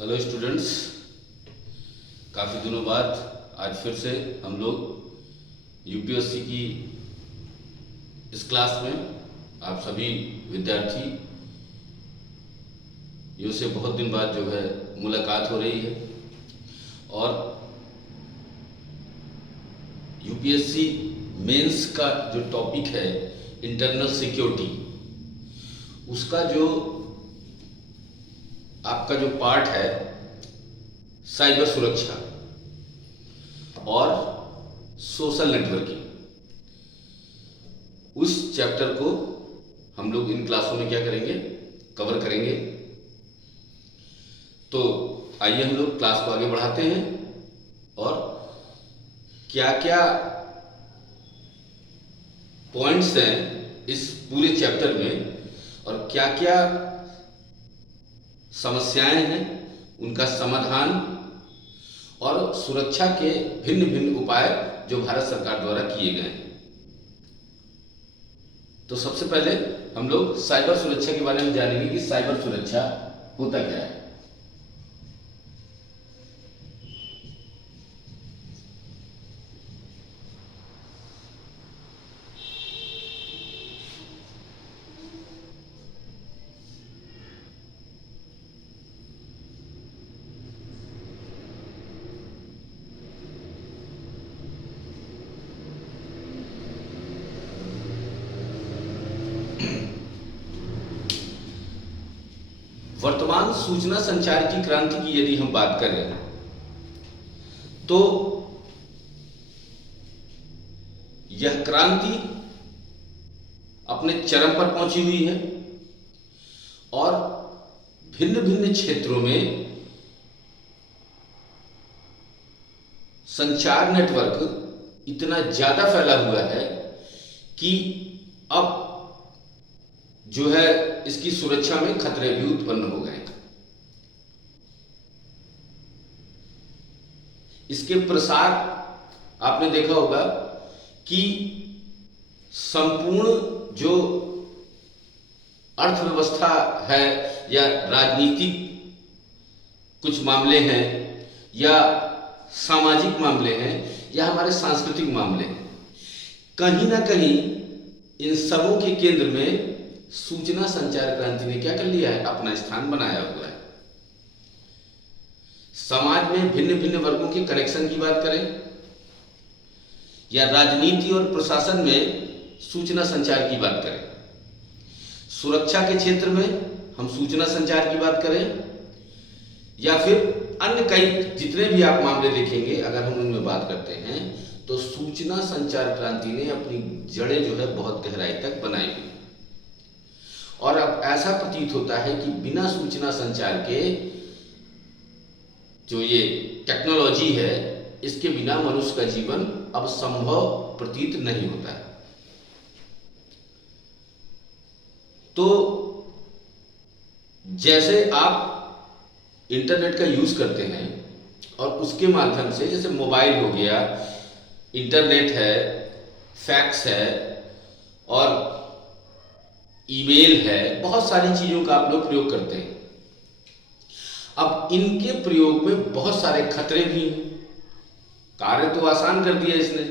Hello students, काफ़ी दिनों बाद आज फिर से हम लोग यूपीएससी की इस क्लास में आप सभी विद्यार्थी यो से बहुत दिन बाद जो है मुलाकात हो रही है। और यूपीएससी मेंस का जो टॉपिक है इंटरनल सिक्योरिटी, उसका जो आपका जो पार्ट है साइबर सुरक्षा और सोशल नेटवर्किंग, उस चैप्टर को हम लोग इन क्लासों में क्या करेंगे, कवर करेंगे। तो आइए हम लोग क्लास को आगे बढ़ाते हैं और क्या क्या पॉइंट्स हैं इस पूरे चैप्टर में और क्या क्या समस्याएं हैं, उनका समाधान और सुरक्षा के भिन्न भिन्न उपाय जो भारत सरकार द्वारा किए गए हैं। तो सबसे पहले हम लोग साइबर सुरक्षा के बारे में जानेंगे कि साइबर सुरक्षा होता क्या है। वर्तमान सूचना संचार की क्रांति की यदि हम बात करें तो यह क्रांति अपने चरम पर पहुंची हुई है और भिन्न भिन्न क्षेत्रों में संचार नेटवर्क इतना ज्यादा फैला हुआ है कि अब जो है इसकी सुरक्षा में खतरे भी उत्पन्न हो गए। इसके प्रसार आपने देखा होगा कि संपूर्ण जो अर्थव्यवस्था है या राजनीतिक कुछ मामले हैं या सामाजिक मामले हैं या हमारे सांस्कृतिक मामले हैं, कहीं ना कहीं इन सबों के केंद्र में सूचना संचार क्रांति ने क्या कर लिया है, अपना स्थान बनाया हुआ है। समाज में भिन्न भिन्न वर्गों के कनेक्शन की बात करें या राजनीति और प्रशासन में सूचना संचार की बात करें, सुरक्षा के क्षेत्र में हम सूचना संचार की बात करें या फिर अन्य कई जितने भी आप मामले देखेंगे, अगर हम उनमें बात करते हैं तो सूचना संचार क्रांति ने अपनी जड़ें जो है बहुत गहराई तक बनाई हुई। और अब ऐसा प्रतीत होता है कि बिना सूचना संचार के जो ये टेक्नोलॉजी है, इसके बिना मनुष्य का जीवन अब संभव प्रतीत नहीं होता है। तो जैसे आप इंटरनेट का यूज करते हैं और उसके माध्यम से, जैसे मोबाइल हो गया, इंटरनेट है, फैक्स है और ईमेल है, बहुत सारी चीजों का आप लोग प्रयोग करते हैं। अब इनके प्रयोग में बहुत सारे खतरे भी हैं। कार्य तो आसान कर दिया इसने,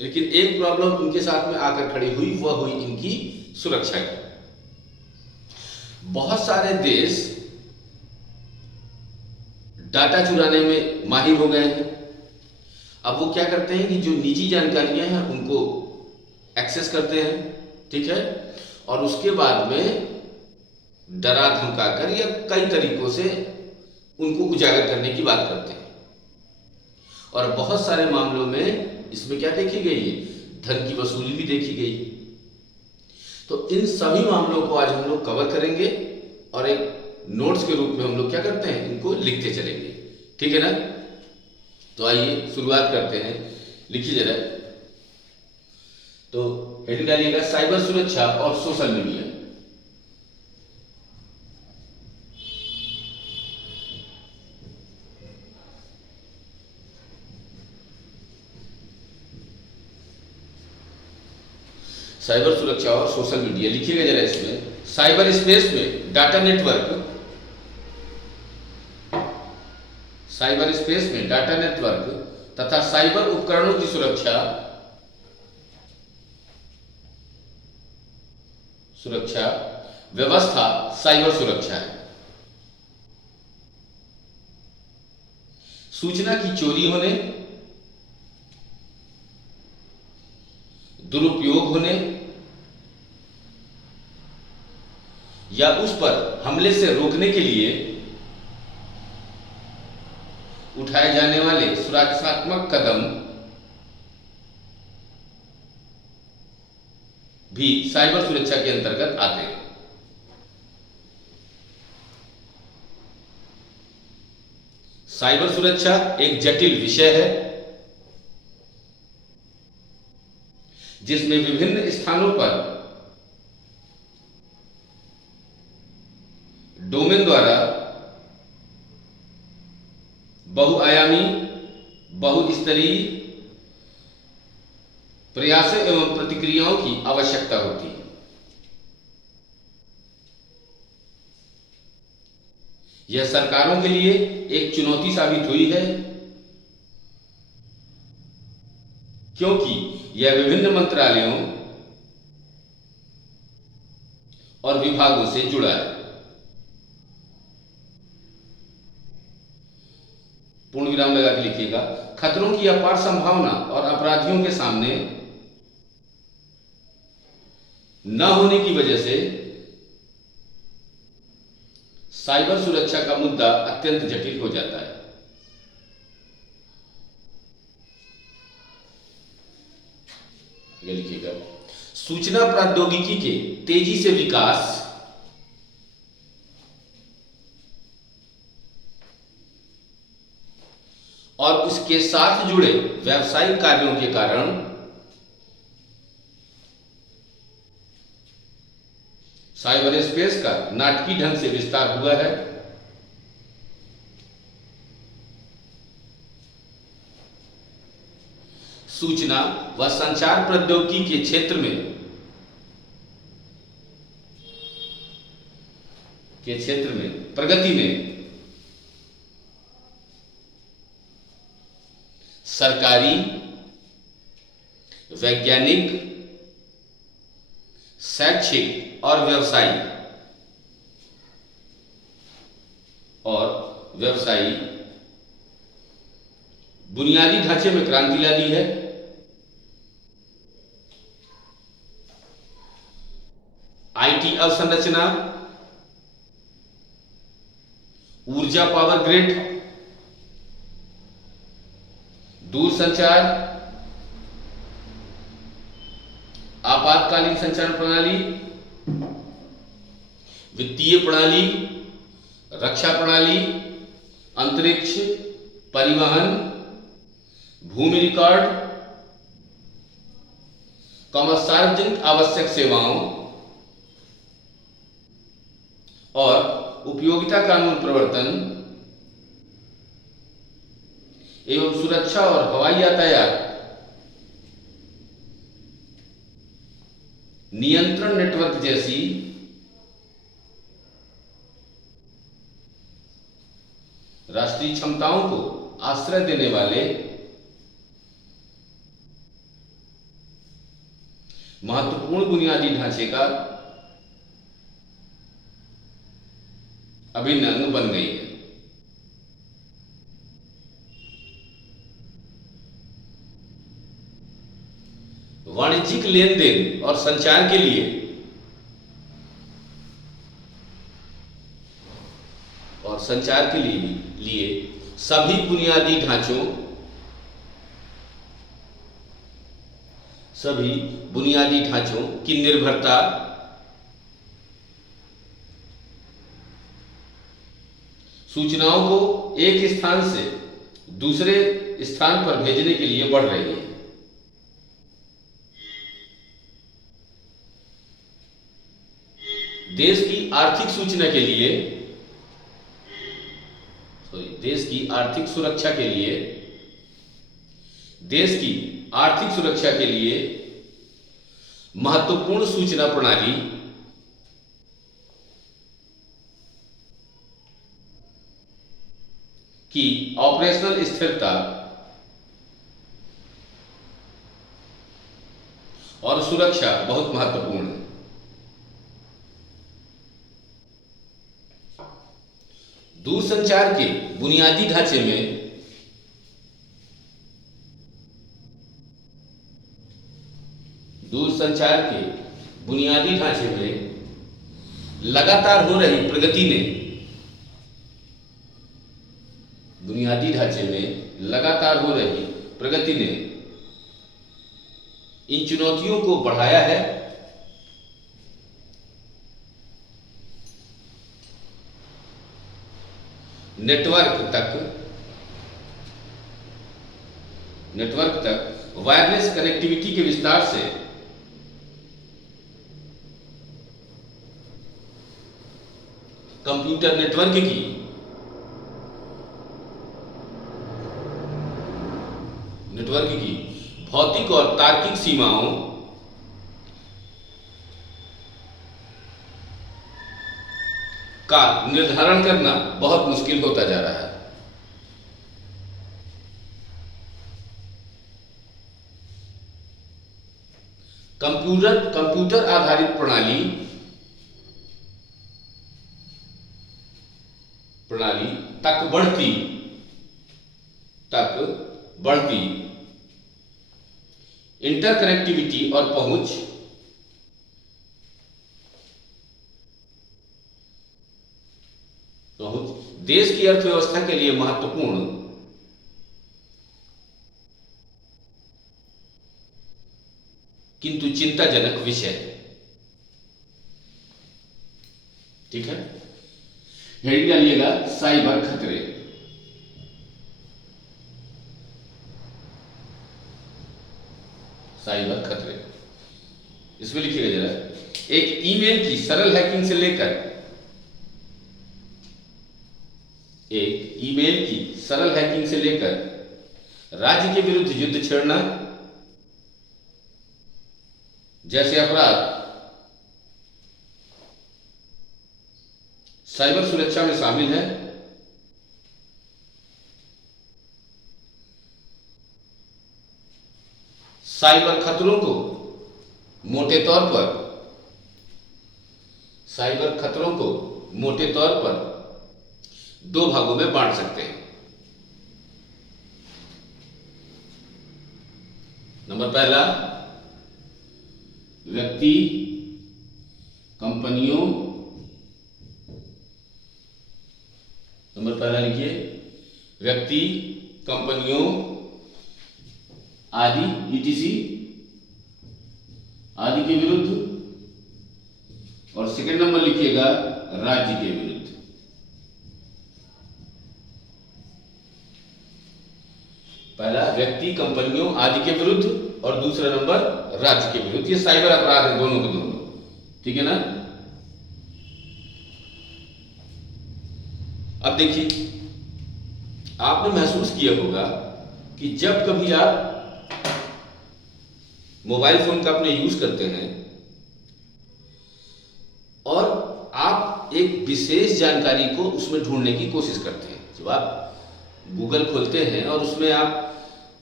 लेकिन एक प्रॉब्लम इनके साथ में आकर खड़ी हुई, वह हुई इनकी सुरक्षा की। बहुत सारे देश डाटा चुराने में माहिर हो गए हैं। अब वो क्या करते हैं कि जो निजी जानकारियां हैं उनको एक्सेस करते हैं, ठीक है, और उसके बाद में डरा धमकाकर या कई तरीकों से उनको उजागर करने की बात करते हैं। और बहुत सारे मामलों में इसमें क्या देखी गई है, धन की वसूली भी देखी गई। तो इन सभी मामलों को आज हम लोग कवर करेंगे और एक नोट्स के रूप में हम लोग क्या करते हैं, इनको लिखते चलेंगे, ठीक है ना। तो आइए शुरुआत करते हैं, लिखिए जरा। तो हेडिंग डालिएगा साइबर सुरक्षा और सोशल मीडिया। साइबर सुरक्षा और सोशल मीडिया लिखिएगा जरा। इसमें साइबर स्पेस में डाटा नेटवर्क साइबर स्पेस में डाटा नेटवर्क तथा साइबर उपकरणों की सुरक्षा व्यवस्था साइबर सुरक्षा है। सूचना की चोरी होने, दुरुपयोग होने या उस पर हमले से रोकने के लिए उठाए जाने वाले सुरक्षात्मक कदम भी साइबर सुरक्षा के अंतर्गत आते हैं। साइबर सुरक्षा एक जटिल विषय है जिसमें विभिन्न स्थानों पर डोमेन द्वारा बहुआयामी, बहुस्तरीय प्रयासों एवं प्रतिक्रियाओं की आवश्यकता होती है। यह सरकारों के लिए एक चुनौती साबित हुई है क्योंकि यह विभिन्न मंत्रालयों और विभागों से जुड़ा है। पूर्ण विराम लगा के लिखिएगा। खतरों की अपार संभावना और अपराधियों के सामने न होने की वजह से साइबर सुरक्षा का मुद्दा अत्यंत जटिल हो जाता है। लिखिएगा, सूचना प्रौद्योगिकी के तेजी से विकास और उसके साथ जुड़े व्यावसायिक कार्यों के कारण साइबर स्पेस का नाटकीय ढंग से विस्तार हुआ है। सूचना व संचार प्रौद्योगिकी के क्षेत्र में प्रगति में सरकारी, वैज्ञानिक, शैक्षिक और व्यवसायी बुनियादी ढांचे में क्रांति ला दी है। आईटी अवसंरचना, ऊर्जा पावर ग्रिड, दूरसंचार, आपातकालीन संचार प्रणाली, वित्तीय प्रणाली, रक्षा प्रणाली, अंतरिक्ष, परिवहन, भूमि रिकॉर्ड, सार्वजनिक आवश्यक सेवाओं और उपयोगिता कानून प्रवर्तन एवं सुरक्षा और हवाई यातायात नियंत्रण नेटवर्क जैसी राष्ट्रीय क्षमताओं को आश्रय देने वाले महत्वपूर्ण बुनियादी ढांचे का अभिन्न अंग बन गई है। वाणिज्यिक लेन देन और संचार के लिए सभी बुनियादी ढांचों की निर्भरता सूचनाओं को एक स्थान से दूसरे स्थान पर भेजने के लिए बढ़ रही है। देश की आर्थिक सुरक्षा के लिए महत्वपूर्ण सूचना प्रणाली कि ऑपरेशनल स्थिरता और सुरक्षा बहुत महत्वपूर्ण है। दूरसंचार के बुनियादी ढांचे में लगातार हो रही प्रगति ने इन चुनौतियों को बढ़ाया है। नेटवर्क तक वायरलेस कनेक्टिविटी के विस्तार से कंप्यूटर नेटवर्क की भौतिक और तार्किक सीमाओं का निर्धारण करना बहुत मुश्किल होता जा रहा है। कंप्यूटर आधारित प्रणाली तक बढ़ती इंटरकनेक्टिविटी और पहुंच देश की अर्थव्यवस्था के लिए महत्वपूर्ण किंतु चिंताजनक विषय है। ठीक है, हेडिंग डालिएगा साइबर खतरे। इसमें लिखिएगा जरा, एक ईमेल की सरल हैकिंग से लेकर राज्य के विरुद्ध युद्ध छेड़ना जैसे अपराध साइबर सुरक्षा में शामिल है। साइबर खतरों को मोटे तौर पर दो भागों में बांट सकते हैं। नंबर पहला, व्यक्ति, कंपनियों, नंबर पहला लिखिए, व्यक्ति, कंपनियों आदि ETC आदि के विरुद्ध, और सेकंड नंबर लिखिएगा राज्य के विरुद्ध। पहला व्यक्ति, कंपनियों आदि के विरुद्ध और दूसरा नंबर राज्य के विरुद्ध। ये साइबर अपराध है दोनों के दोनों, ठीक है ना। अब देखिए, आपने महसूस किया होगा कि जब कभी आप मोबाइल फोन का अपने यूज करते हैं और आप एक विशेष जानकारी को उसमें ढूंढने की कोशिश करते हैं। जब आप गूगल खोलते हैं और उसमें आप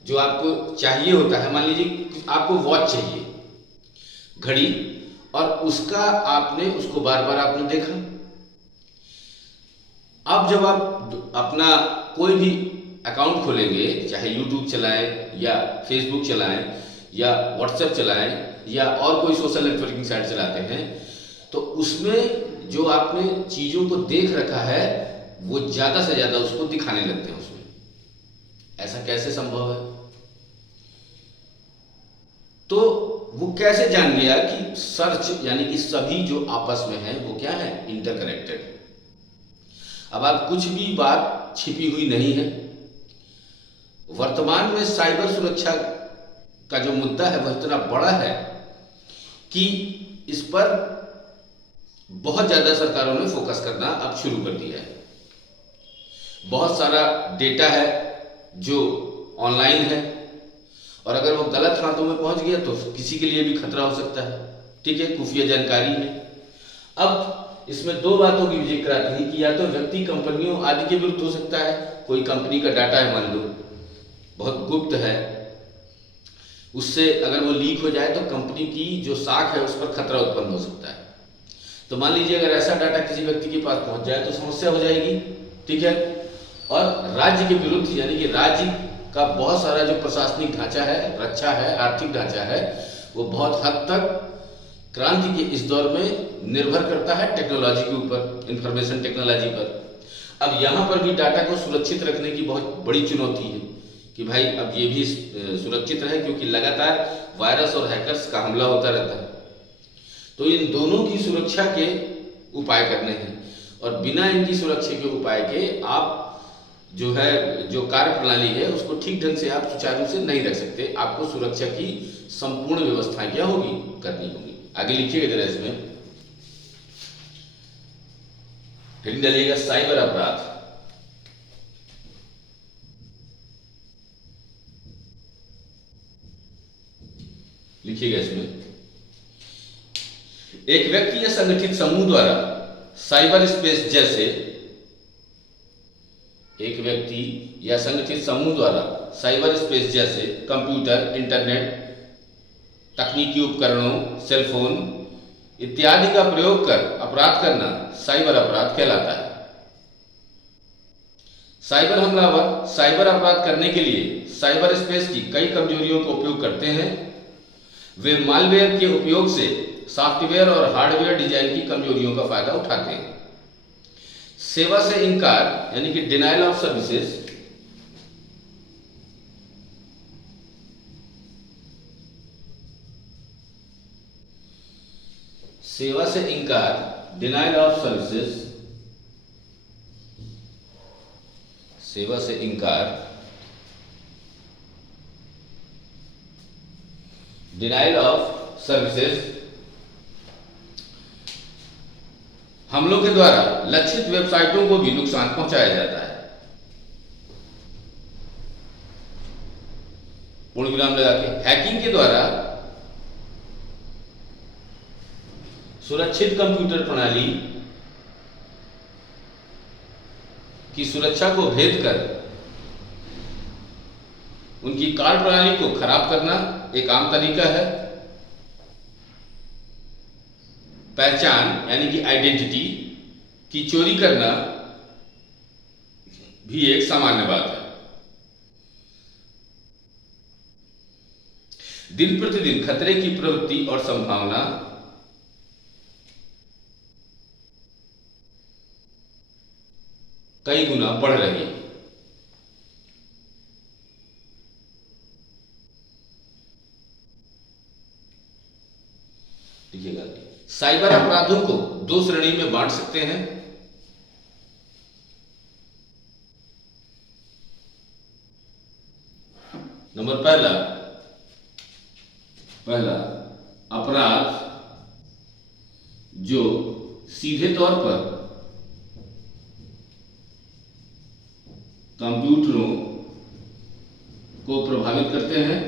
जो आपको चाहिए होता है, मान लीजिए आपको वॉच चाहिए, घड़ी, और उसको बार बार आपने देखा। अब जब आप अपना कोई भी अकाउंट खोलेंगे, चाहे यूट्यूब चलाएं या फेसबुक चलाएं या व्हाट्सएप चलाएं या और कोई सोशल नेटवर्किंग साइट चलाते हैं, तो उसमें जो आपने चीज़ों को देख रखा है वो ज़्यादा से ज़्यादा उसको दिखाने लगते हैं उसमें। ऐसा कैसे संभव है? तो वो कैसे जान गया कि सर्च यानी कि सभी जो आपस में है वो क्या है, इंटरकनेक्टेड। अब आप कुछ भी बात छिपी हुई नहीं है। वर्तमान में साइबर सुरक्षा का जो मुद्दा है वह इतना बड़ा है कि इस पर बहुत ज्यादा सरकारों ने फोकस करना अब शुरू कर दिया है। बहुत सारा डेटा है जो ऑनलाइन है और अगर वो गलत हाथों में पहुंच गया तो किसी के लिए भी खतरा हो सकता है। ठीक है, खुफिया जानकारी है। अब इसमें दो बातों की जिक्र आती है कि या तो व्यक्ति कंपनियों आदि के विरुद्ध हो सकता है, कोई कंपनी का डाटा है मान लो बहुत गुप्त है, उससे अगर वो लीक हो जाए तो कंपनी की जो साख है उस पर खतरा उत्पन्न हो सकता है। तो मान लीजिए अगर ऐसा डाटा किसी व्यक्ति के पास पहुंच जाए तो समस्या हो जाएगी, ठीक है। और राज्य के विरुद्ध, यानी कि राज्य का बहुत सारा जो प्रशासनिक ढांचा है, रक्षा है, आर्थिक ढांचा है, वो बहुत हद तक क्रांति के इस दौर में निर्भर करता है टेक्नोलॉजी के ऊपर, इंफॉर्मेशन टेक्नोलॉजी पर। अब यहाँ पर भी डाटा को सुरक्षित रखने की बहुत बड़ी चुनौती है कि भाई अब ये भी सुरक्षित रहे, क्योंकि लगातार वायरस और हैकर्स का हमला होता रहता है। तो इन दोनों की सुरक्षा के उपाय करने हैं, और बिना इनकी सुरक्षा के उपाय के आप जो है, जो कार्य प्रणाली है उसको ठीक ढंग से आप सुचारू रूप से नहीं रख सकते। आपको सुरक्षा की संपूर्ण व्यवस्था क्या होगी, करनी होगी। आगे लिखिएगा जरा, इसमें हेडिंग डालिएगा साइबर अपराध। लिखिएगा इसमें, एक व्यक्ति या संगठित समूह द्वारा साइबर स्पेस जैसे, एक व्यक्ति या संगठित समूह द्वारा साइबर स्पेस जैसे कंप्यूटर, इंटरनेट, तकनीकी उपकरणों, सेलफोन इत्यादि का प्रयोग कर अपराध करना साइबर अपराध कहलाता है। साइबर हमलावर साइबर अपराध करने के लिए साइबर स्पेस की कई कमजोरियों का उपयोग करते हैं। वे मालवेयर के उपयोग से सॉफ्टवेयर और हार्डवेयर डिजाइन की कमजोरियों का फायदा उठाते हैं। सेवा से इनकार, यानी कि डिनायल ऑफ सर्विसेज, सेवा से इनकार, डिनायल ऑफ सर्विसेज, सेवा से इनकार, डिनायल ऑफ सर्विसेज हमलों के द्वारा लक्षित वेबसाइटों को भी नुकसान पहुंचाया जाता है। पूर्ण विराम लगा के, हैकिंग के द्वारा सुरक्षित कंप्यूटर प्रणाली की सुरक्षा को भेद कर उनकी कार्य प्रणाली को खराब करना एक आम तरीका है। पहचान, यानी कि आइडेंटिटी की चोरी करना भी एक सामान्य बात है। दिन प्रतिदिन खतरे की प्रवृत्ति और संभावना कई गुना बढ़ रही है। देखिएगा, साइबर अपराधों को दो श्रेणी में बांट सकते हैं। नंबर पहला अपराध जो सीधे तौर पर कंप्यूटरों को प्रभावित करते हैं।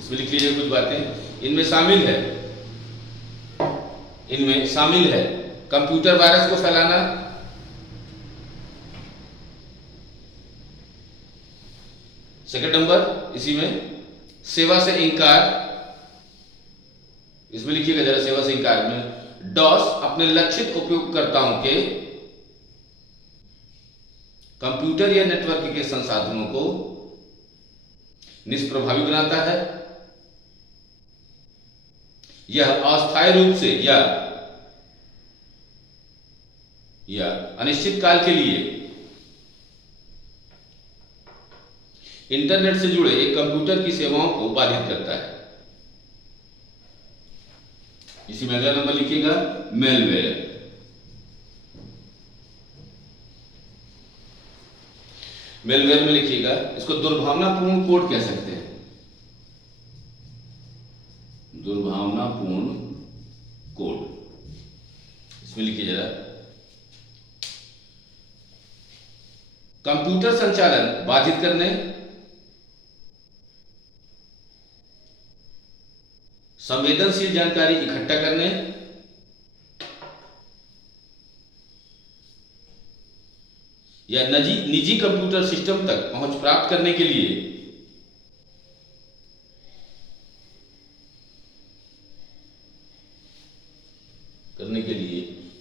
इसमें लिख लीजिए कुछ बातें। इनमें शामिल है कंप्यूटर वायरस को फैलाना, सेकंड नंबर इसी में सेवा से इनकार। इसमें लिखिएगा जरा, सेवा से इनकार में डॉस अपने लक्षित उपयोगकर्ताओं के कंप्यूटर या नेटवर्क के संसाधनों को निष्प्रभावी बनाता है। यह अस्थायी रूप से या अनिश्चित काल के लिए इंटरनेट से जुड़े एक कंप्यूटर की सेवाओं को बाधित करता है। इसी में अगला नंबर लिखिएगा मेलवेयर। मेलवेयर में लिखिएगा, इसको दुर्भावनापूर्ण कोड कह सकते हैं। दुर्भावनापूर्ण कोड, इसमें लिखिए जरा, कंप्यूटर संचालन बाधित करने संवेदनशील जानकारी इकट्ठा करने या निजी कंप्यूटर सिस्टम तक पहुंच प्राप्त करने के लिए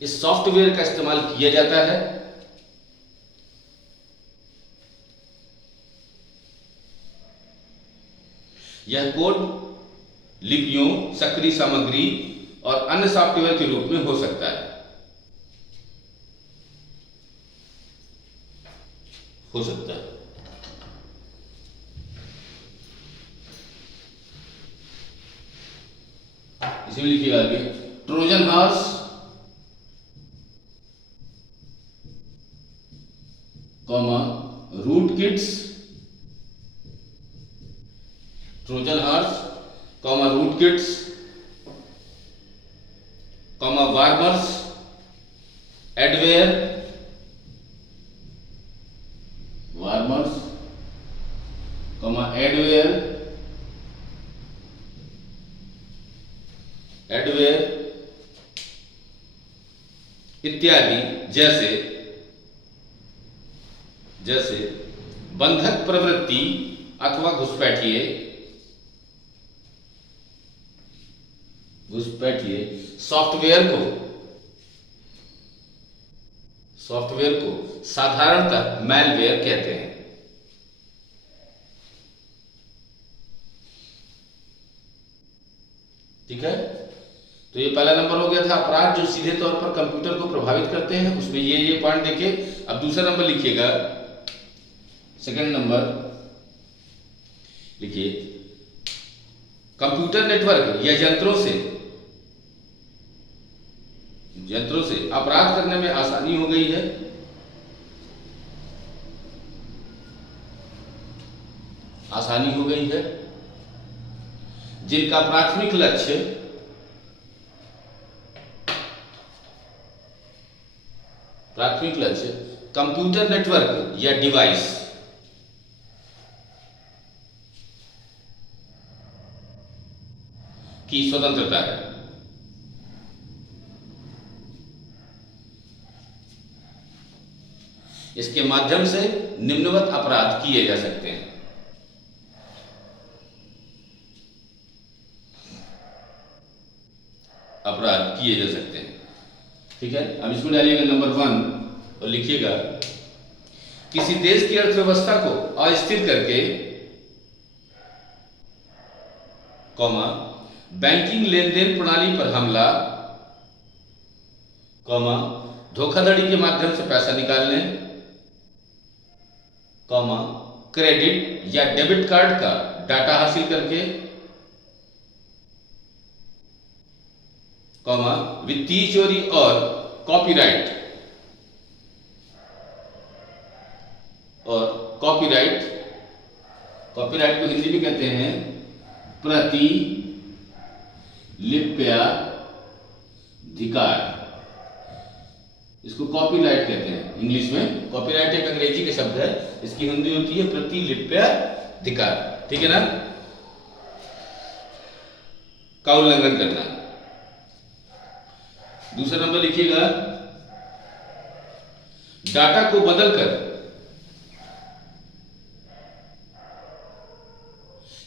इस सॉफ्टवेयर का इस्तेमाल किया जाता है। यह कोड लिपियों, सक्रिय सामग्री और अन्य सॉफ्टवेयर के रूप में हो सकता है। इसमें लिखिएगा आगे Trojan horse, rootkits, Trojan horse, rootkits, worms, adware, adware इत्यादि जैसे बंधक प्रवृत्ति अथवा घुसपैठिए सॉफ्टवेयर को साधारणतः मैलवेयर कहते हैं। ठीक है, तो ये पहला नंबर हो गया था अपराध जो सीधे तौर पर कंप्यूटर को प्रभावित करते हैं, उसमें ये पॉइंट देखिए। अब दूसरा नंबर लिखिएगा, सेकंड नंबर लिखिए कंप्यूटर नेटवर्क या यंत्रों से अपराध करने में आसानी हो गई है। जिनका प्राथमिक लक्ष्य कंप्यूटर नेटवर्क या डिवाइस की स्वतंत्रता है। इसके माध्यम से निम्नवत अपराध किए जा सकते हैं। ठीक है, अब इसमें डालिएगा नंबर 1 और लिखिएगा किसी देश की अर्थव्यवस्था को अस्थिर करके, बैंकिंग लेन देन प्रणाली पर हमला, धोखाधड़ी के माध्यम से पैसा निकालने, क्रेडिट या डेबिट कार्ड का डाटा हासिल करके, वित्तीय चोरी और कॉपीराइट को हिंदी में कहते हैं प्रतिलिप्याधिकार। इसको कॉपीराइट कहते हैं इंग्लिश में। कॉपीराइट एक अंग्रेजी का शब्द है, इसकी हिंदी होती है प्रतिलिप्याधिकार। ठीक है ना, का उल्लंघन करना। दूसरा नंबर लिखिएगा डाटा को बदलकर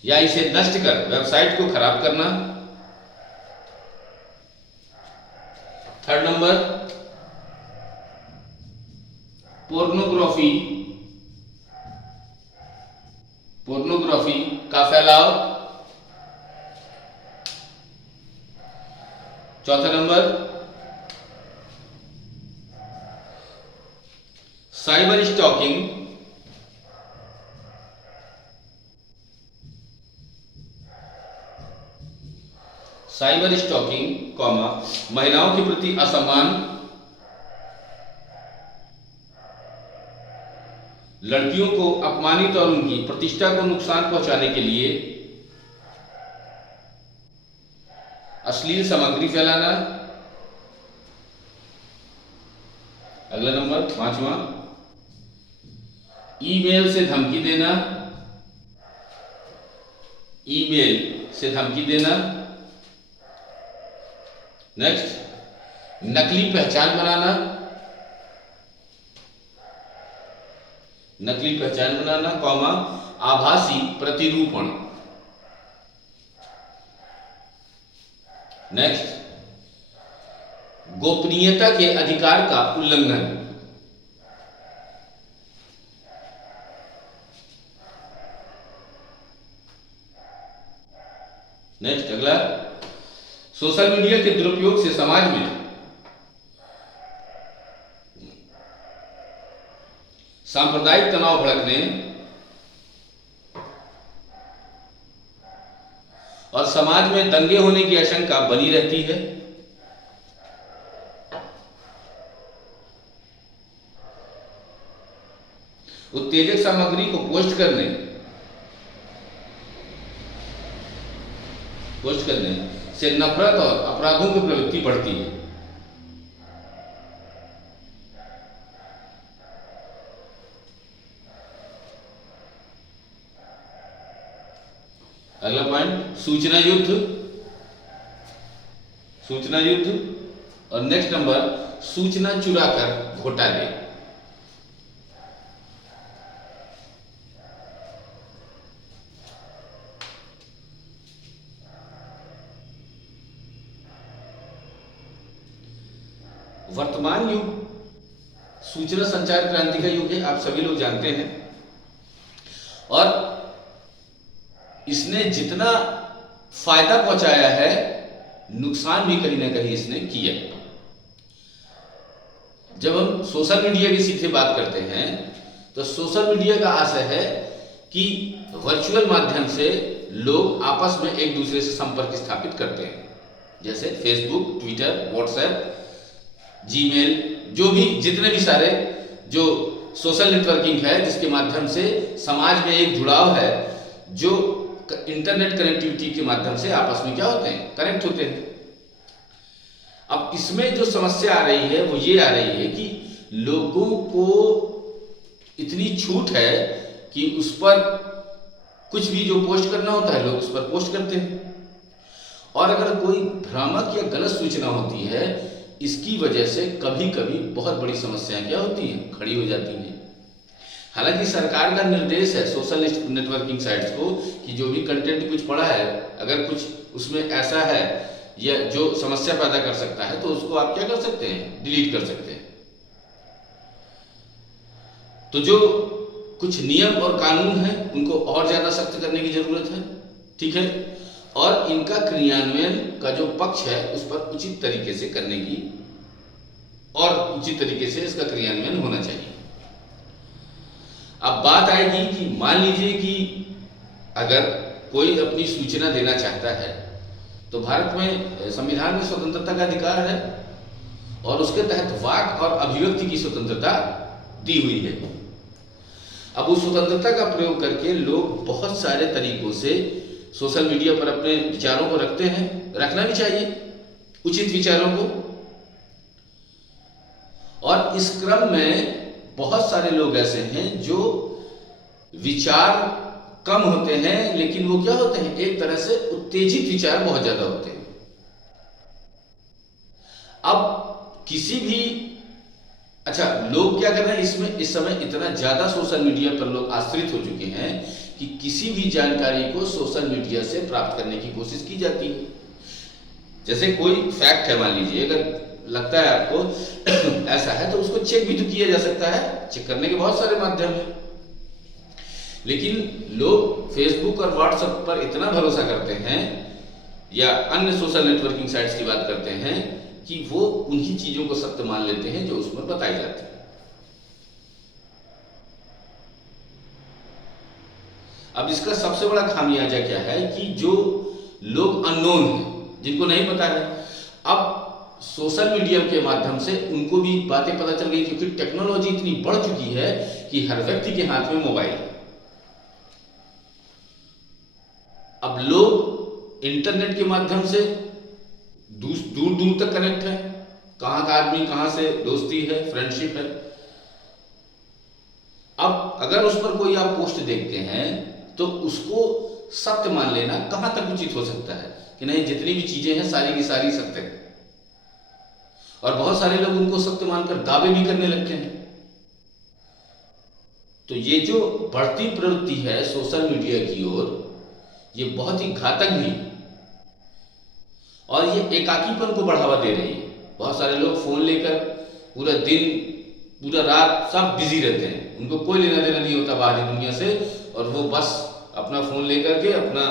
या इसे नष्ट कर वेबसाइट को खराब करना। थर्ड नंबर पोर्नोग्राफी का फैलाव। चौथा नंबर साइबर स्टॉकिंग, महिलाओं के प्रति असम्मान, लड़कियों को अपमानित और उनकी प्रतिष्ठा को नुकसान पहुंचाने के लिए अश्लील सामग्री फैलाना। अगला नंबर 5वां ईमेल से धमकी देना। नेक्स्ट, नकली पहचान बनाना, नकली पहचान बनाना, कॉमा, आभासी प्रतिरूपण। नेक्स्ट, गोपनीयता के अधिकार का उल्लंघन। नेक्स्ट, अगला, सोशल मीडिया के दुरुपयोग से समाज में सांप्रदायिक तनाव भड़कने और समाज में दंगे होने की आशंका बनी रहती है। उत्तेजक सामग्री को पोस्ट करने से नफरत और अपराधों की प्रवृत्ति बढ़ती है। अगला पॉइंट, सूचना युद्ध और नेक्स्ट नंबर, सूचना चुराकर घोटाले। वर्तमान युग सूचना संचार क्रांति का युग है, आप सभी लोग जानते हैं, और इसने जितना फायदा पहुंचाया है, नुकसान भी कहीं ना कहीं इसने किया। जब हम सोशल मीडिया की सीधे बात करते हैं तो सोशल मीडिया का आशय है कि वर्चुअल माध्यम से लोग आपस में एक दूसरे से संपर्क स्थापित करते हैं, जैसे फेसबुक, ट्विटर, व्हाट्सएप, जीमेल, जो भी जितने भी सारे जो सोशल नेटवर्किंग है, जिसके माध्यम से समाज में एक जुड़ाव है, जो इंटरनेट कनेक्टिविटी के माध्यम से आपस में क्या होते हैं, कनेक्ट होते हैं। अब इसमें जो समस्या आ रही है वो ये आ रही है कि लोगों को इतनी छूट है कि उस पर कुछ भी जो पोस्ट करना होता है, लोग उस पर पोस्ट करते हैं, और अगर कोई भ्रामक या गलत सूचना होती है, इसकी वजह से कभी कभी बहुत बड़ी समस्याएं क्या होती हैं, खड़ी हो जाती हैं। हालांकि सरकार का निर्देश है सोशल नेटवर्किंग साइट्स को कि जो भी कंटेंट कुछ पड़ा है, अगर कुछ उसमें ऐसा है या जो समस्या पैदा कर सकता है, तो उसको आप क्या कर सकते हैं, डिलीट कर सकते हैं। तो जो कुछ नियम और कानून है उनको और ज्यादा सख्त करने की जरूरत है, ठीक है, और इनका क्रियान्वयन का जो पक्ष है उस पर उचित तरीके से करने की, और उचित तरीके से इसका क्रियान्वयन होना चाहिए। अब बात आएगी कि मान लीजिए कि अगर कोई अपनी सूचना देना चाहता है, तो भारत में संविधान में स्वतंत्रता का अधिकार है और उसके तहत वाक और अभिव्यक्ति की स्वतंत्रता दी हुई है। अब उस स्वतंत्रता का प्रयोग करके लोग बहुत सारे तरीकों से सोशल मीडिया पर अपने विचारों को रखते हैं, रखना भी चाहिए, उचित विचारों को। और इस क्रम में बहुत सारे लोग ऐसे हैं जो विचार कम होते हैं, लेकिन वो क्या होते हैं, एक तरह से उत्तेजित विचार बहुत ज्यादा होते हैं। अब किसी भी, अच्छा, लोग क्या कर रहे हैं, इसमें इस समय इतना ज्यादा सोशल मीडिया पर लोग आश्रित हो चुके हैं कि किसी भी जानकारी को सोशल मीडिया से प्राप्त करने की कोशिश की जाती है। जैसे कोई फैक्ट है, मान लीजिए, अगर लगता है आपको ऐसा है, तो उसको चेक भी तो किया जा सकता है, चेक करने के बहुत सारे माध्यम हैं। लेकिन लोग फेसबुक और व्हाट्सएप पर इतना भरोसा करते हैं, या अन्य सोशल नेटवर्किंग साइट्स की बात करते हैं, कि वो उन्हीं चीजों को सत्य मान लेते हैं जो उसमें बताई जाती है। अब इसका सबसे बड़ा खामियाजा क्या है कि जो लोग अननोन हैं, जिनको नहीं पता है, अब सोशल मीडिया के माध्यम से उनको भी बातें पता चल गई, क्योंकि टेक्नोलॉजी इतनी बढ़ चुकी है कि हर व्यक्ति के हाथ में मोबाइल है। अब लोग इंटरनेट के माध्यम से दूर दूर तक कनेक्ट है, कहां का आदमी कहां से दोस्ती है, फ्रेंडशिप है। अब अगर उस पर कोई आप पोस्ट देखते हैं तो उसको सत्य मान लेना कहां तक उचित हो सकता है कि नहीं, जितनी भी चीजें हैं सारी की सारी सत्य है। और बहुत सारे लोग उनको सत्य मानकर दावे भी करने लगते हैं। तो ये जो बढ़ती प्रवृत्ति है सोशल मीडिया की ओर, ये बहुत ही घातक भी है और ये एकाकीपन को बढ़ावा दे रही है। बहुत सारे लोग फोन लेकर पूरा दिन पूरा रात सब बिजी रहते हैं, उनको कोई लेना देना नहीं होता बाहरी दुनिया से, और वो बस अपना फोन लेकर के अपना,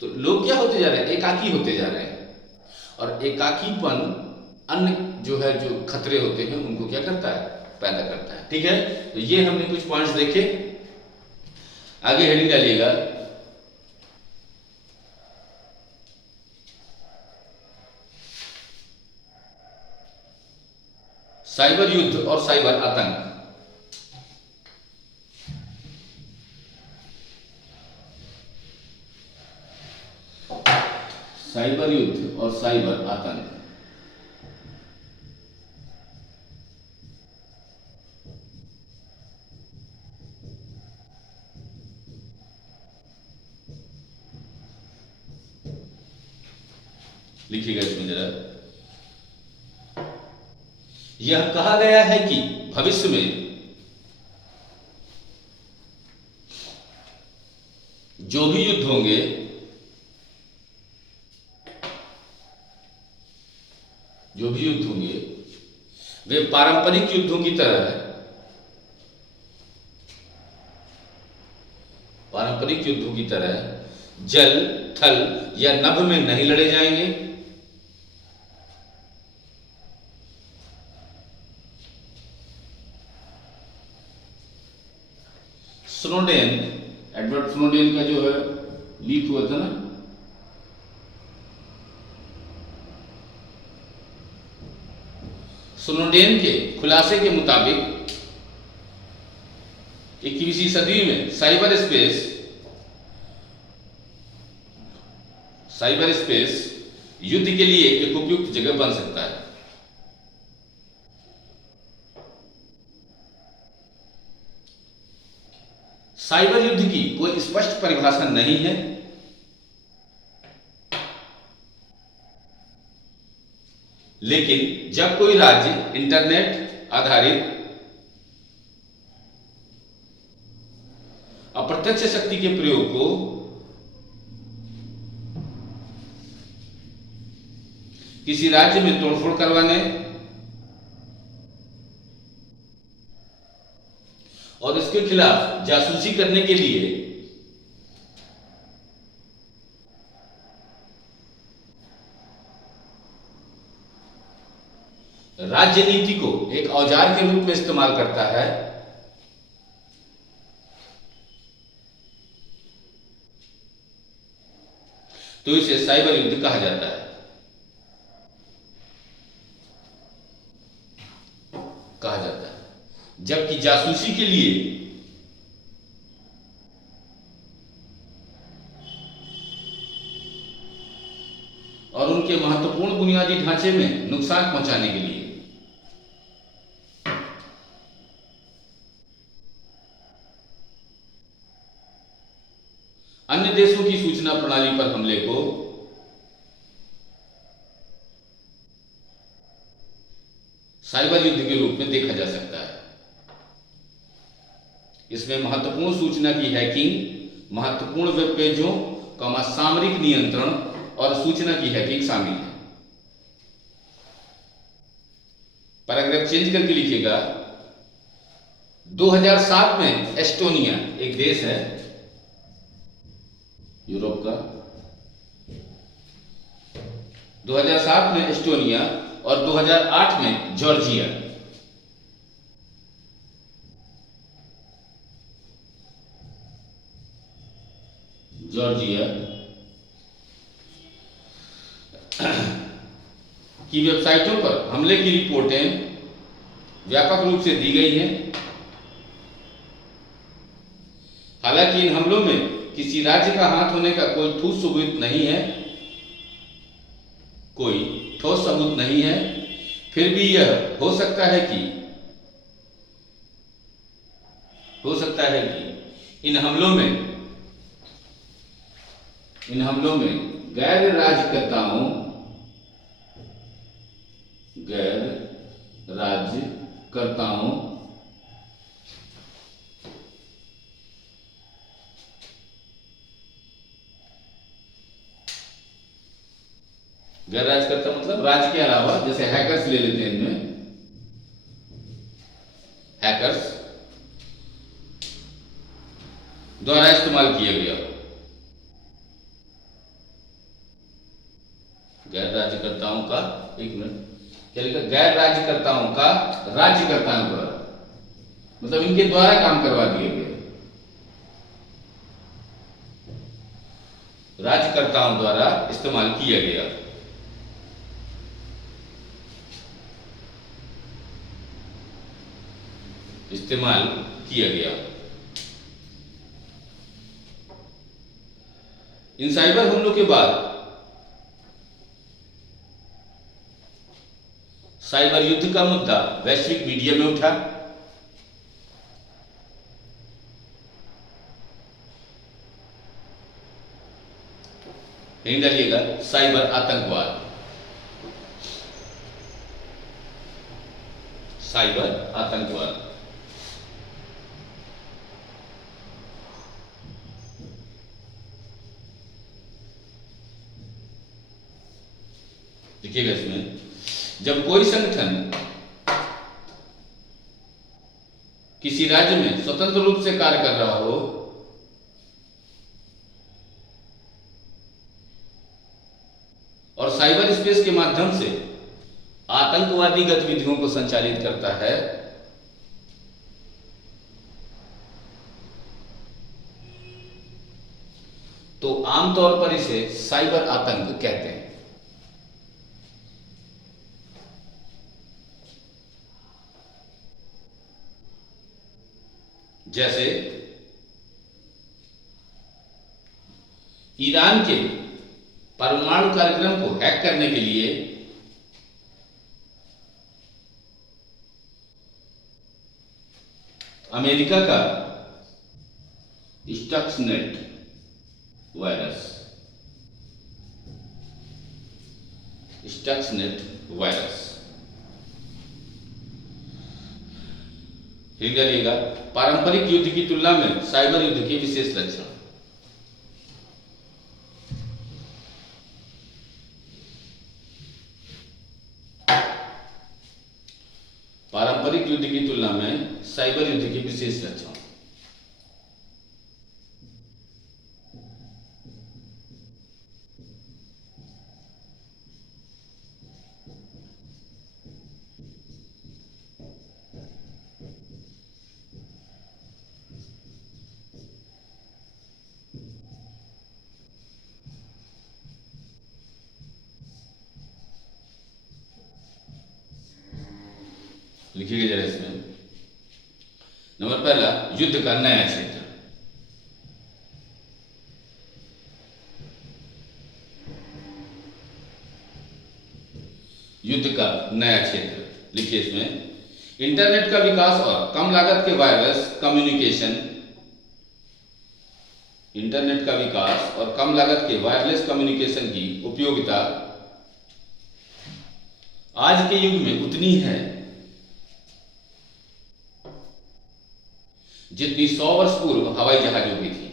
तो लोग क्या होते जा रहे हैं, एकाकी होते जा रहे हैं। और एकाकीपन अन्य जो है जो खतरे होते हैं उनको क्या करता है, पैदा करता है। ठीक है, तो ये हमने कुछ पॉइंट्स देखे। आगे हेडिंग डालिएगा, साइबर युद्ध और साइबर आतंक। साइबर युद्ध और साइबर आतंक। लिखिएगा इसमें जरा। यह कहा गया है कि भविष्य में जो भी युद्ध होंगे वे पारंपरिक युद्धों की तरह है, पारंपरिक युद्धों की तरह जल, थल या नभ में नहीं लड़े जाएंगे। स्नोडेन, एडवर्ड स्नोडेन का जो है लीक हुआ था ना, स्नोडेन के खुलासे के मुताबिक 21वीं सदी में साइबर स्पेस युद्ध के लिए एक उपयुक्त जगह बन सकता है। साइबर युद्ध की कोई स्पष्ट परिभाषा नहीं है, लेकिन जब कोई राज्य इंटरनेट आधारित अप्रत्यक्ष शक्ति के प्रयोग को किसी राज्य में तोड़फोड़ करवाने और इसके खिलाफ जासूसी करने के लिए राज्य नीति को एक औजार के रूप में इस्तेमाल करता है, तो इसे साइबर युद्ध कहा जाता है। जबकि जासूसी के लिए और उनके महत्वपूर्ण बुनियादी ढांचे में नुकसान पहुंचाने के लिए अन्य देशों की सूचना प्रणाली पर हमले को साइबर युद्ध के रूप में देखा जा सकता है। इसमें महत्वपूर्ण सूचना की हैकिंग, महत्वपूर्ण वेब पेजों, सामरिक नियंत्रण और सूचना की हैकिंग शामिल है। पैराग्राफ चेंज करके लिखिएगा। 2007 में एस्टोनिया एक देश है यूरोप का, 2007 में एस्टोनिया और 2008 में जॉर्जिया की वेबसाइटों पर हमले की रिपोर्टें व्यापक रूप से दी गई हैं। हालांकि इन हमलों में किसी राज्य का हाथ होने का कोई ठोस सबूत नहीं है, फिर भी यह हो सकता है कि इन हमलों में गैर गैर राज्यकर्ताओं गैर राज्यकर्ता मतलब राज्य के अलावा, जैसे हैकर्स ले लेते हैं, इनमें हैकर्स द्वारा इस्तेमाल किया गया। गैर राज्यकर्ताओं का, एक मिनट, क्या लिखा? गैर राज्यकर्ताओं का राज्यकर्ताओं द्वारा, मतलब इनके द्वारा काम करवा दिए गए, राज्यकर्ताओं द्वारा इस्तेमाल किया गया। इस्तेमाल किया गया। इन साइबर हमलों के बाद साइबर युद्ध का मुद्दा वैश्विक मीडिया में उठा। डालिएगा साइबर आतंकवाद। साइबर आतंकवाद देखिएगा, इसमें जब कोई संगठन किसी राज्य में स्वतंत्र रूप से कार्य कर रहा हो और साइबर स्पेस के माध्यम से आतंकवादी गतिविधियों को संचालित करता है, तो आमतौर पर इसे साइबर आतंक कहते हैं। जैसे ईरान के परमाणु कार्यक्रम को हैक करने के लिए अमेरिका का स्टक्सनेट वायरस, ठीक करिएगा। पारंपरिक युद्ध की तुलना में साइबर युद्ध के विशेष लक्षण। पारंपरिक युद्ध की तुलना में साइबर युद्ध के विशेष लक्षण। लिखिएगा जरा इसमें। नंबर पहला, युद्ध का नया क्षेत्र। युद्ध का नया क्षेत्र लिखिए इसमें। इंटरनेट का विकास और कम लागत के वायरलेस कम्युनिकेशन। इंटरनेट का विकास और कम लागत के वायरलेस कम्युनिकेशन की उपयोगिता आज के युग में उतनी है जितनी 100 वर्ष पूर्व हवाई जहाजों की थी।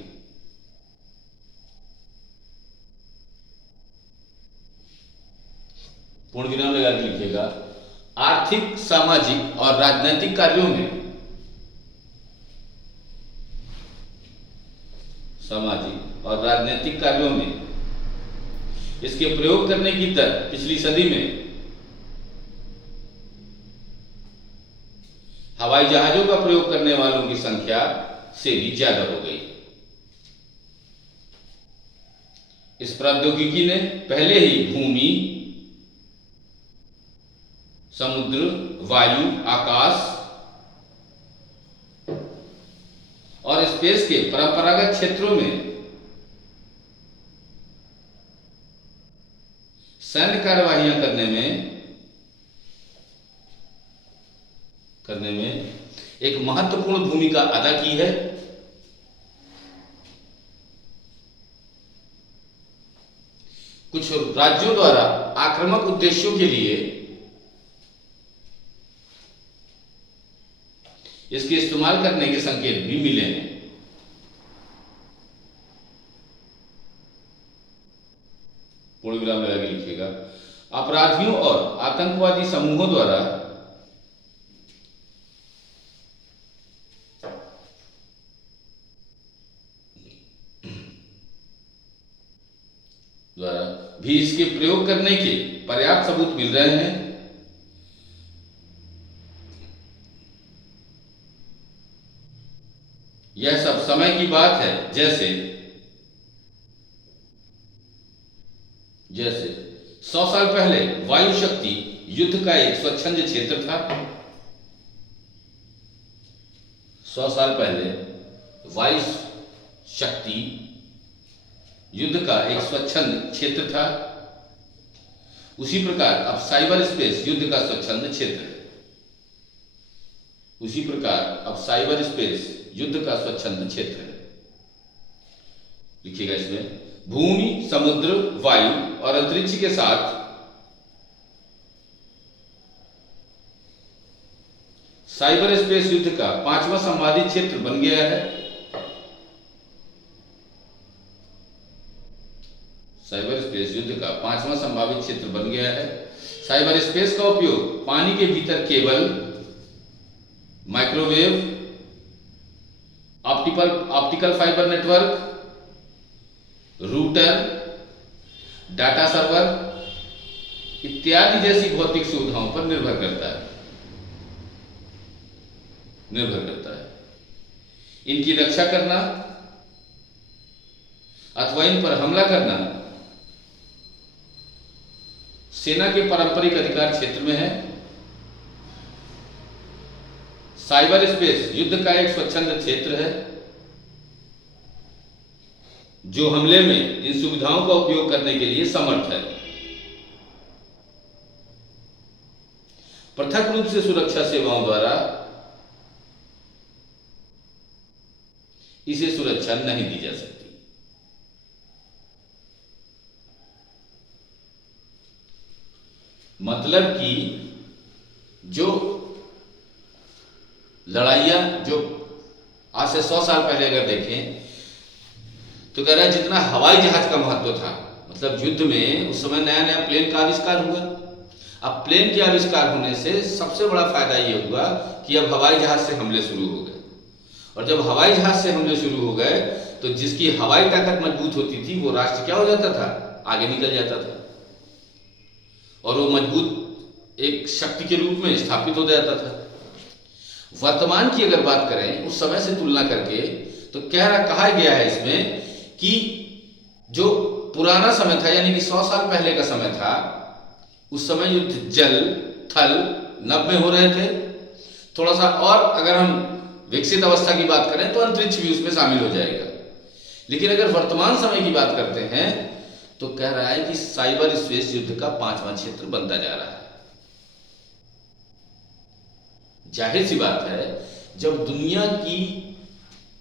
पूर्ण विराम लगा के लिखिएगा। आर्थिक, सामाजिक और राजनीतिक कार्यों में, सामाजिक और राजनीतिक कार्यों में इसके प्रयोग करने की दर पिछली सदी में हवाई जहाजों का प्रयोग करने वालों की संख्या से भी ज्यादा हो गई। इस प्रौद्योगिकी ने पहले ही भूमि, समुद्र, वायु, आकाश और स्पेस के परंपरागत क्षेत्रों में सैन्य कार्यवाहियां करने में एक महत्वपूर्ण भूमिका अदा की है। कुछ राज्यों द्वारा आक्रामक उद्देश्यों के लिए इस्तेमाल करने के संकेत भी मिले हैं। पूर्ण विराम लगा के लिखिएगा। अपराधियों और आतंकवादी समूहों द्वारा भी इसके प्रयोग करने के पर्याप्त सबूत मिल रहे हैं। यह सब समय की बात है। जैसे 100 साल पहले वायु शक्ति युद्ध का एक स्वच्छंद क्षेत्र था। 100 साल पहले वायु शक्ति युद्ध का एक स्वच्छंद क्षेत्र था। उसी प्रकार अब साइबर स्पेस युद्ध का स्वच्छंद क्षेत्र है। उसी प्रकार अब साइबर स्पेस युद्ध का स्वच्छंद क्षेत्र है। लिखिएगा इसमें, भूमि, समुद्र, वायु और अंतरिक्ष के साथ साइबर स्पेस युद्ध का 5वां संवादी क्षेत्र बन गया है। साइबर स्पेस युद्ध का 5वां संभावित क्षेत्र बन गया है। साइबर स्पेस का उपयोग पानी के भीतर cable, microwave, optical fibre network, router, data server इत्यादि जैसी भौतिक सुविधाओं पर निर्भर करता है। इनकी रक्षा करना अथवा इन पर हमला करना सेना के पारंपरिक अधिकार क्षेत्र में है। साइबर स्पेस युद्ध का एक स्वच्छंद क्षेत्र है जो हमले में इन सुविधाओं का उपयोग करने के लिए समर्थ है। पृथक रूप से सुरक्षा सेवाओं द्वारा इसे सुरक्षा नहीं दी जा सकती। मतलब कि जो लड़ाइयां जो आज से 100 साल पहले अगर देखें तो कह रहा है जितना हवाई जहाज का महत्व था, मतलब युद्ध में उस समय नया नया प्लेन का आविष्कार हुआ। अब प्लेन के आविष्कार होने से सबसे बड़ा फायदा ये हुआ कि अब हवाई जहाज से हमले शुरू हो गए, और जब हवाई जहाज से हमले शुरू हो गए तो जिसकी हवाई ताकत मजबूत होती थी वो राष्ट्र क्या हो जाता था, आगे निकल जाता था और वो मजबूत एक शक्ति के रूप में स्थापित हो जाता था। वर्तमान की अगर बात करें उस समय से तुलना करके तो कहा गया है इसमें कि जो पुराना समय था यानी कि 100 साल पहले का समय था, उस समय युद्ध जल थल नभ में हो रहे थे। थोड़ा सा और अगर हम विकसित अवस्था की बात करें तो अंतरिक्ष भी उसमें शामिल हो जाएगा। लेकिन अगर वर्तमान समय की बात करते हैं तो कह रहा है कि साइबर स्पेस युद्ध का 5वां क्षेत्र बनता जा रहा है। जाहिर सी बात है, जब दुनिया की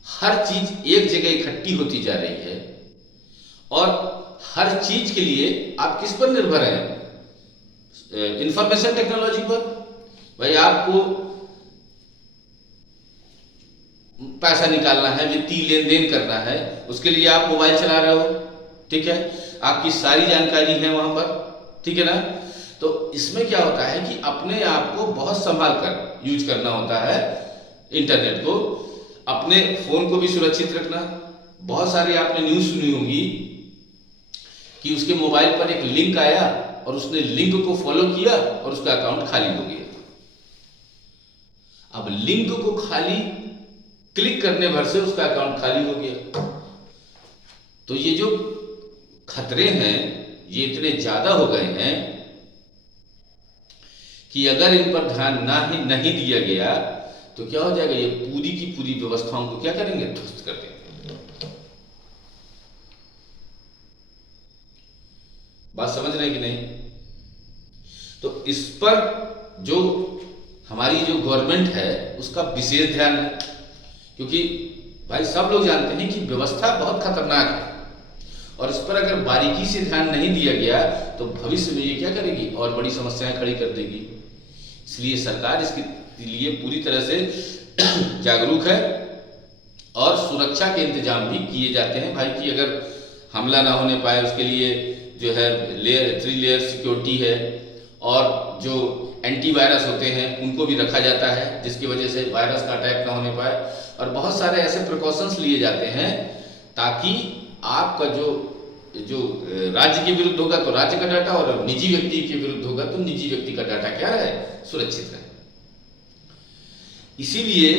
हर चीज एक जगह इकट्ठी होती जा रही है और हर चीज के लिए आप किस पर निर्भर हैं? इंफॉर्मेशन टेक्नोलॉजी पर। भाई आपको पैसा निकालना है, वित्तीय लेन देन करना है, उसके लिए आप मोबाइल चला रहे हो, ठीक है, आपकी सारी जानकारी है वहां पर, ठीक है ना। तो इसमें क्या होता है कि अपने आप को बहुत संभाल कर यूज करना होता है, इंटरनेट को, अपने फोन को भी सुरक्षित रखना। बहुत सारे आपने न्यूज सुनी होगी कि उसके मोबाइल पर एक लिंक आया और उसने लिंक को फॉलो किया और उसका अकाउंट खाली हो गया। अब लिंक को खाली क्लिक करने भर से उसका अकाउंट खाली हो गया। तो ये जो खतरे हैं ये इतने ज्यादा हो गए हैं कि अगर इन पर ध्यान नहीं दिया गया तो क्या हो जाएगा, ये पूरी की पूरी व्यवस्थाओं को क्या करेंगे, ध्वस्त कर देंगे। बात समझ रहे हैं कि नहीं? तो इस पर जो हमारी जो गवर्नमेंट है उसका विशेष ध्यान है, क्योंकि भाई सब लोग जानते हैं कि व्यवस्था बहुत खतरनाक है और इस पर अगर बारीकी से ध्यान नहीं दिया गया तो भविष्य में ये क्या करेगी, और बड़ी समस्याएं खड़ी कर देगी। इसलिए सरकार इसके लिए पूरी तरह से जागरूक है और सुरक्षा के इंतजाम भी किए जाते हैं भाई कि अगर हमला ना होने पाए उसके लिए जो है 3 लेयर सिक्योरिटी है, और जो एंटीवायरस होते हैं उनको भी रखा जाता है जिसकी वजह से वायरस का अटैक ना होने पाए, और बहुत सारे ऐसे प्रिकॉशंस लिए जाते हैं ताकि आपका जो राज्य के विरुद्ध होगा तो राज्य का डाटा, और निजी व्यक्ति के विरुद्ध होगा तो निजी व्यक्ति का डाटा क्या रहे, सुरक्षित रहे। इसीलिए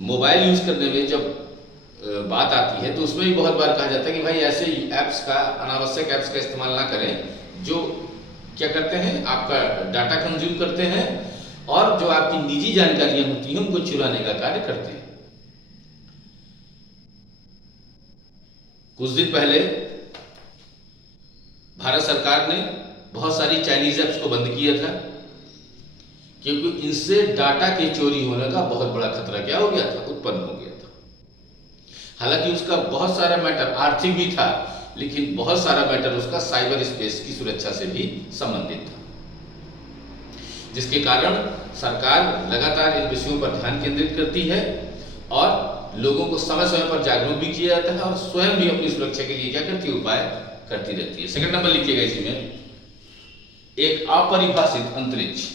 मोबाइल यूज करने में जब बात आती है तो उसमें भी बहुत बार कहा जाता है कि भाई ऐसे ऐप्स का, अनावश्यक ऐप्स का इस्तेमाल ना करें जो क्या करते हैं, आपका डाटा कंज्यूम करते हैं और जो आपकी निजी जानकारियां होती हैं उनको चुराने का कार्य करते हैं। कुछ दिन पहले भारत सरकार ने बहुत सारी चाइनीज ऐप्स को बंद किया था क्योंकि इनसे डाटा के चोरी होने का बहुत बड़ा खतरा क्या हो गया था, उत्पन्न हो गया था। हालांकि उसका बहुत सारा मैटर आर्थिक भी था, लेकिन बहुत सारा मैटर उसका साइबर स्पेस की सुरक्षा से भी संबंधित था, जिसके कारण सरकार लगातार इन विषयों पर ध्यान केंद्रित करती है और लोगों को समय समय पर जागरूक भी किया जाता है और स्वयं भी अपनी सुरक्षा के लिए क्या करती है, उपाय करती रहती है। सेकंड नंबर लिखिएगा इसमें, एक अपरिभाषित अंतरिक्ष।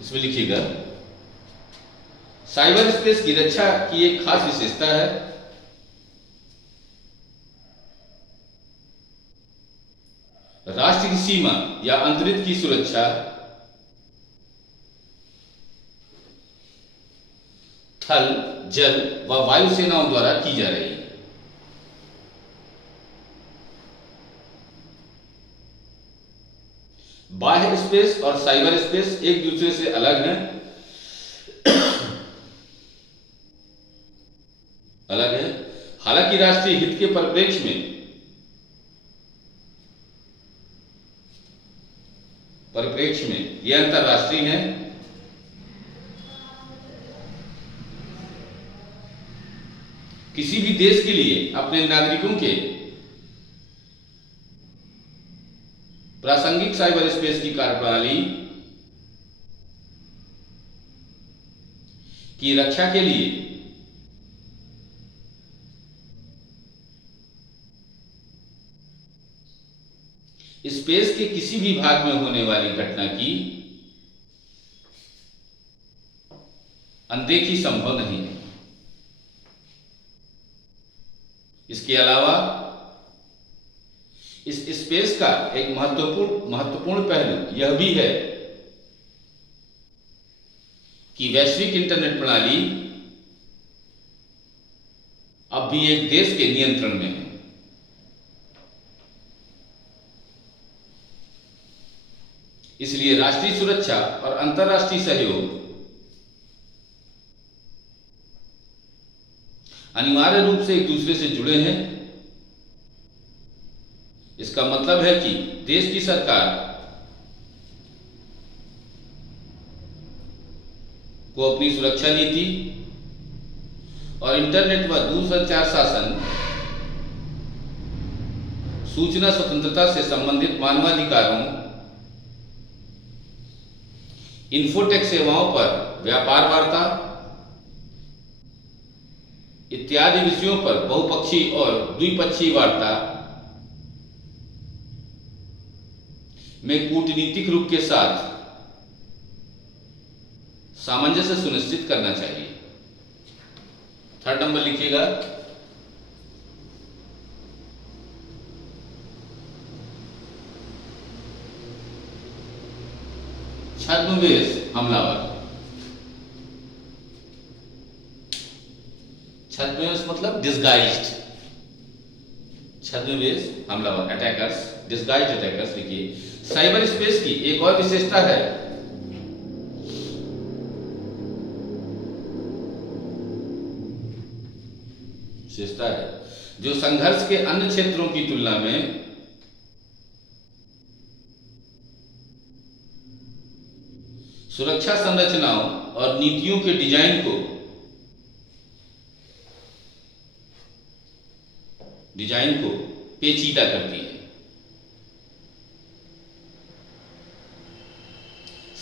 इसमें लिखिएगा, साइबर स्पेस की रक्षा की एक खास विशेषता है राष्ट्र की सीमा या अंतरिक्ष की सुरक्षा थल, जल व वायु सेनाओं द्वारा की जा रही है। बाह्य स्पेस और साइबर स्पेस एक दूसरे से अलग हैं, हालांकि राष्ट्रीय हित के परिप्रेक्ष्य में यह अंतरराष्ट्रीय है। किसी भी देश के लिए अपने नागरिकों के प्रासंगिक साइबर स्पेस की कार्यप्रणाली की रक्षा के लिए स्पेस के किसी भी भाग में होने वाली घटना की अनदेखी संभव नहीं है। इसके अलावा इस स्पेस का एक महत्वपूर्ण पहलू यह भी है कि वैश्विक इंटरनेट प्रणाली अब भी एक देश के नियंत्रण में है। इसलिए राष्ट्रीय सुरक्षा और अंतर्राष्ट्रीय सहयोग अनिवार्य रूप से एक दूसरे से जुड़े हैं। इसका मतलब है कि देश की सरकार को अपनी सुरक्षा नीति और इंटरनेट व दूरसंचार शासन, सूचना स्वतंत्रता से संबंधित मानवाधिकारों, इन्फोटेक सेवाओं पर व्यापार वार्ता इत्यादि विषयों पर बहुपक्षीय और द्विपक्षीय वार्ता में कूटनीतिक रूप के साथ सामंजस्य सुनिश्चित करना चाहिए। थर्ड नंबर लिखिएगा, छद्मवेश हमलावर। छद्मवेश मतलब डिस्गाइज्ड, छद्मवेश हमलावर, अटैकर्स, डिस्गाइज्ड अटैकर्स। लिखिए, साइबर स्पेस की एक और विशेषता है जो संघर्ष के अन्य क्षेत्रों की तुलना में सुरक्षा संरचनाओं और नीतियों के डिजाइन को पेचीदा करती है।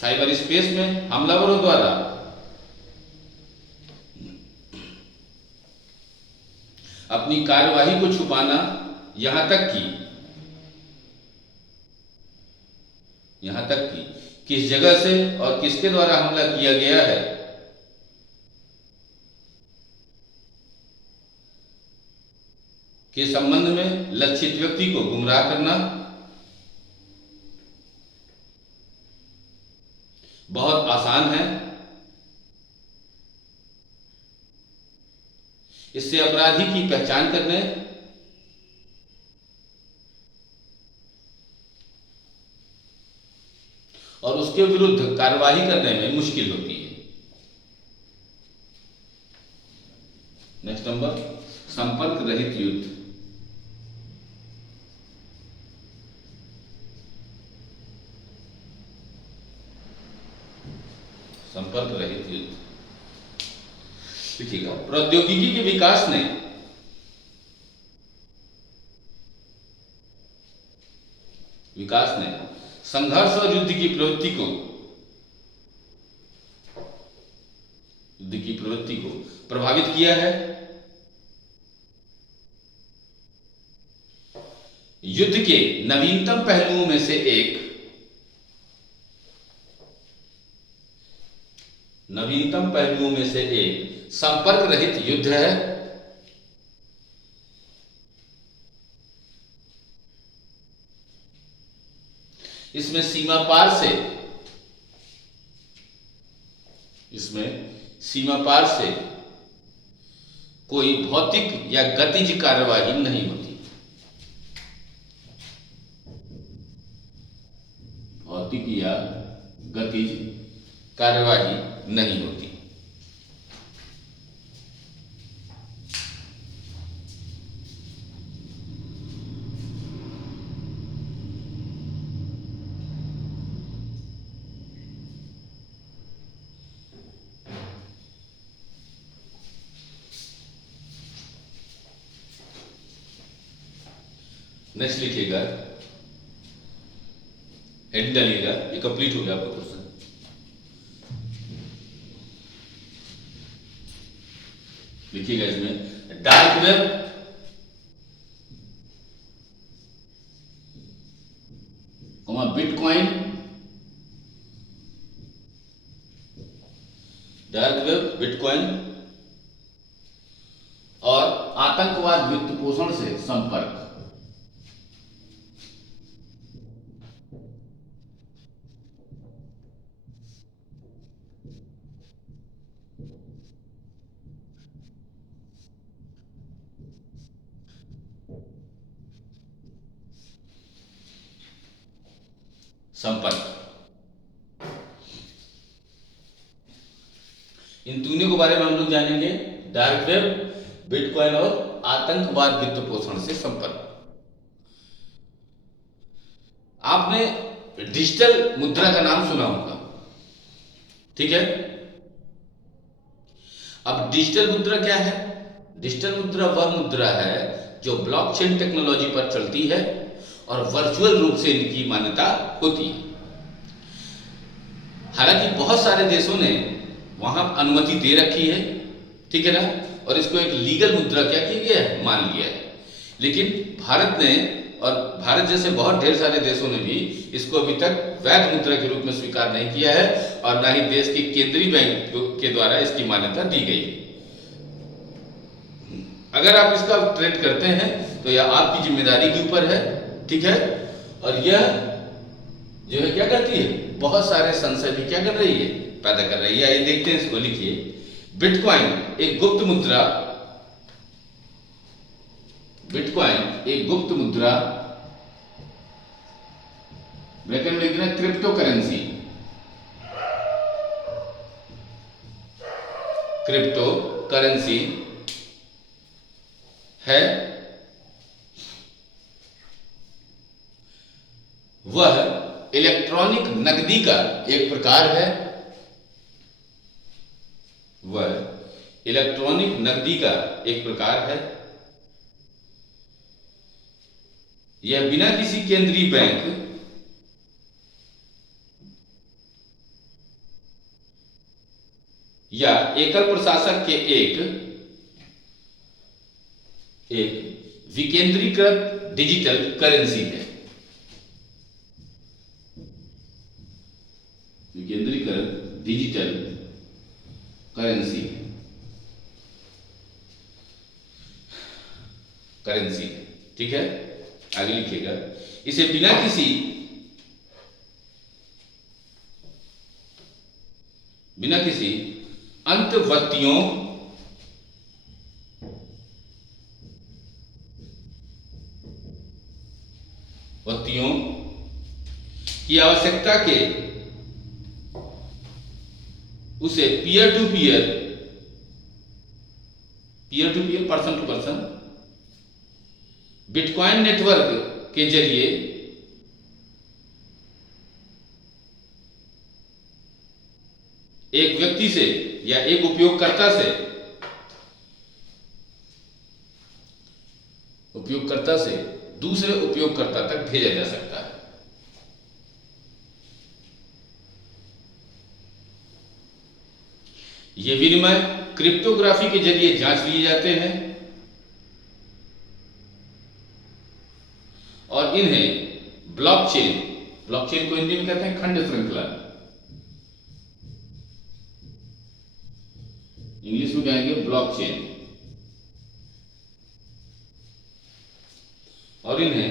साइबर स्पेस में हमलावरों द्वारा अपनी कार्यवाही को छुपाना, यहां तक कि किस जगह से और किसके द्वारा हमला किया गया है, के संबंध में लक्षित व्यक्ति को गुमराह करना बहुत आसान है। इससे अपराधी की पहचान करने और उसके विरुद्ध कार्रवाई करने में मुश्किल होती है। नेक्स्ट नंबर, संपर्क रहित युद्ध। संपर्क रहित युद्ध देखिएगा, प्रौद्योगिकी के विकास ने संघर्ष और युद्ध की प्रवृत्ति को प्रभावित किया है। युद्ध के नवीनतम पहलुओं में से एक संपर्क रहित युद्ध है। इसमें सीमा पार से कोई भौतिक या गतिज कार्यवाही नहीं होती। भौतिक या गतिज कार्यवाही नहीं होती। नेक्स्ट लिखिएगा, हेड डालिएगा, ये कंप्लीट हो गया आपका क्वेश्चन। लिखिएगा इसमें डार्क वेब, बिटकॉइन, और आतंकवाद वित्त पोषण से संपर्क। इन तीनों के बारे में हम लोग जानेंगे, डार्क वेब, बिटकॉइन और आतंकवाद वित्त पोषण से संपर्क। आपने डिजिटल मुद्रा का नाम सुना होगा, ठीक है। अब डिजिटल मुद्रा क्या है? डिजिटल मुद्रा वह मुद्रा है जो ब्लॉकचेन टेक्नोलॉजी पर चलती है और वर्चुअल रूप से इनकी मान्यता होती है। हालांकि बहुत सारे देशों ने वहां अनुमति दे रखी है, ठीक है ना, और इसको एक लीगल मुद्रा क्या किया गया है, मान लिया है। लेकिन भारत ने और भारत जैसे बहुत ढेर सारे देशों ने भी इसको अभी तक वैध मुद्रा के रूप में स्वीकार नहीं किया है और ना ही देश के केंद्रीय बैंक के द्वारा इसकी मान्यता दी गई। अगर आप इसका ट्रेड करते हैं तो यह आपकी जिम्मेदारी के ऊपर है, ठीक है। और यह जो है क्या करती है, बहुत सारे संशय भी क्या कर रही है, पैदा कर रही है। आइए देखते हैं इसको। लिखिए, बिटकॉइन एक गुप्त मुद्रा, ब्रैकेट में लिखना क्रिप्टो करेंसी है। वह इलेक्ट्रॉनिक नकदी का एक प्रकार है। यह बिना किसी केंद्रीय बैंक या एकल प्रशासक के एक विकेंद्रीकृत डिजिटल करेंसी है। विकेंद्रीकृत डिजिटल करेंसी है, ठीक है। आगे लिखिएगा, इसे बिना किसी अंतर्वर्तियों की आवश्यकता के उसे peer to peer person to person bitcoin network के जरिए एक व्यक्ति से या एक उपयोगकर्ता से दूसरे उपयोगकर्ता तक भेजा जा सकता है। ये विनिमय क्रिप्टोग्राफी के जरिए जांच लिए जाते हैं और इन्हें ब्लॉकचेन को हिंदी में कहते हैं खंड श्रृंखला, इंग्लिश में कहेंगे ब्लॉकचेन, और इन्हें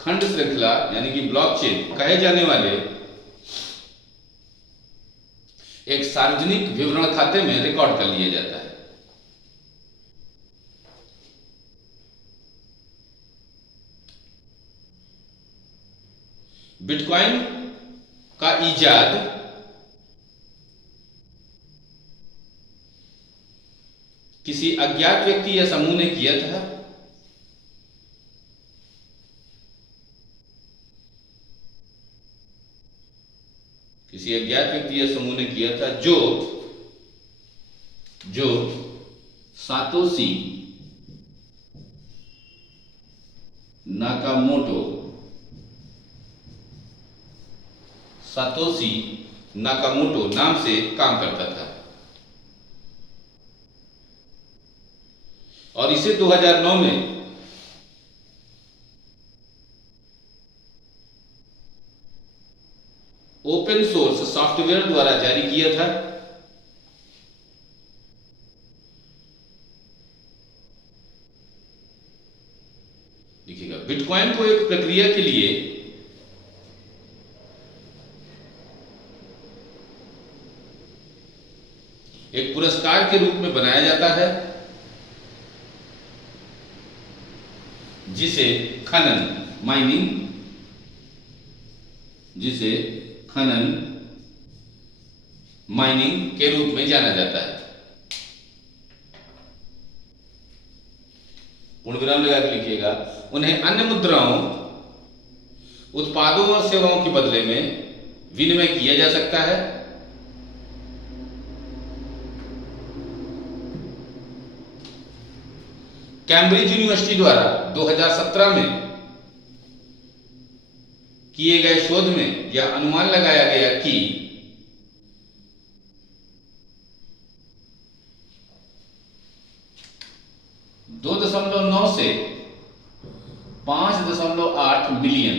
खंड श्रृंखला यानी कि ब्लॉकचेन कहे जाने वाले एक सार्वजनिक विवरण खाते में रिकॉर्ड कर लिया जाता है। बिटकॉइन का इजाद किसी अज्ञात व्यक्ति या समूह ने किया था। किसी अज्ञात व्यक्ति या समूह ने किया था जो सातोशी नाकामोटो नाम से काम करता था और इसे 2009 में ओपन सोर्स सॉफ्टवेयर द्वारा जारी किया था। देखिएगा, बिटकॉइन को एक प्रक्रिया के लिए एक पुरस्कार के रूप में बनाया जाता है जिसे खनन माइनिंग के रूप में जाना जाता है। पूर्ण विराम लगा के लिखिएगा, उन्हें अन्य मुद्राओं, उत्पादों और सेवाओं के बदले में विनिमय किया जा सकता है। कैम्ब्रिज यूनिवर्सिटी द्वारा 2017 में किए गए शोध में यह अनुमान लगाया गया कि 2.9 से 5.8 मिलियन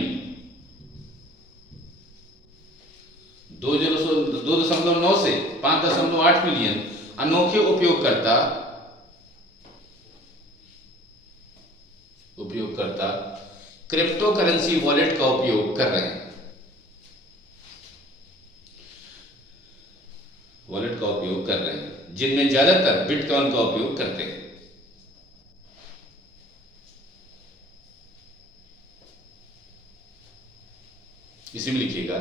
2.9 से 5.8 मिलियन अनोखे उपयोगकर्ता क्रिप्टो करेंसी वॉलेट का उपयोग कर रहे हैं। जिनमें ज्यादातर बिटकॉइन का उपयोग करते हैं। इसी में लिखिएगा,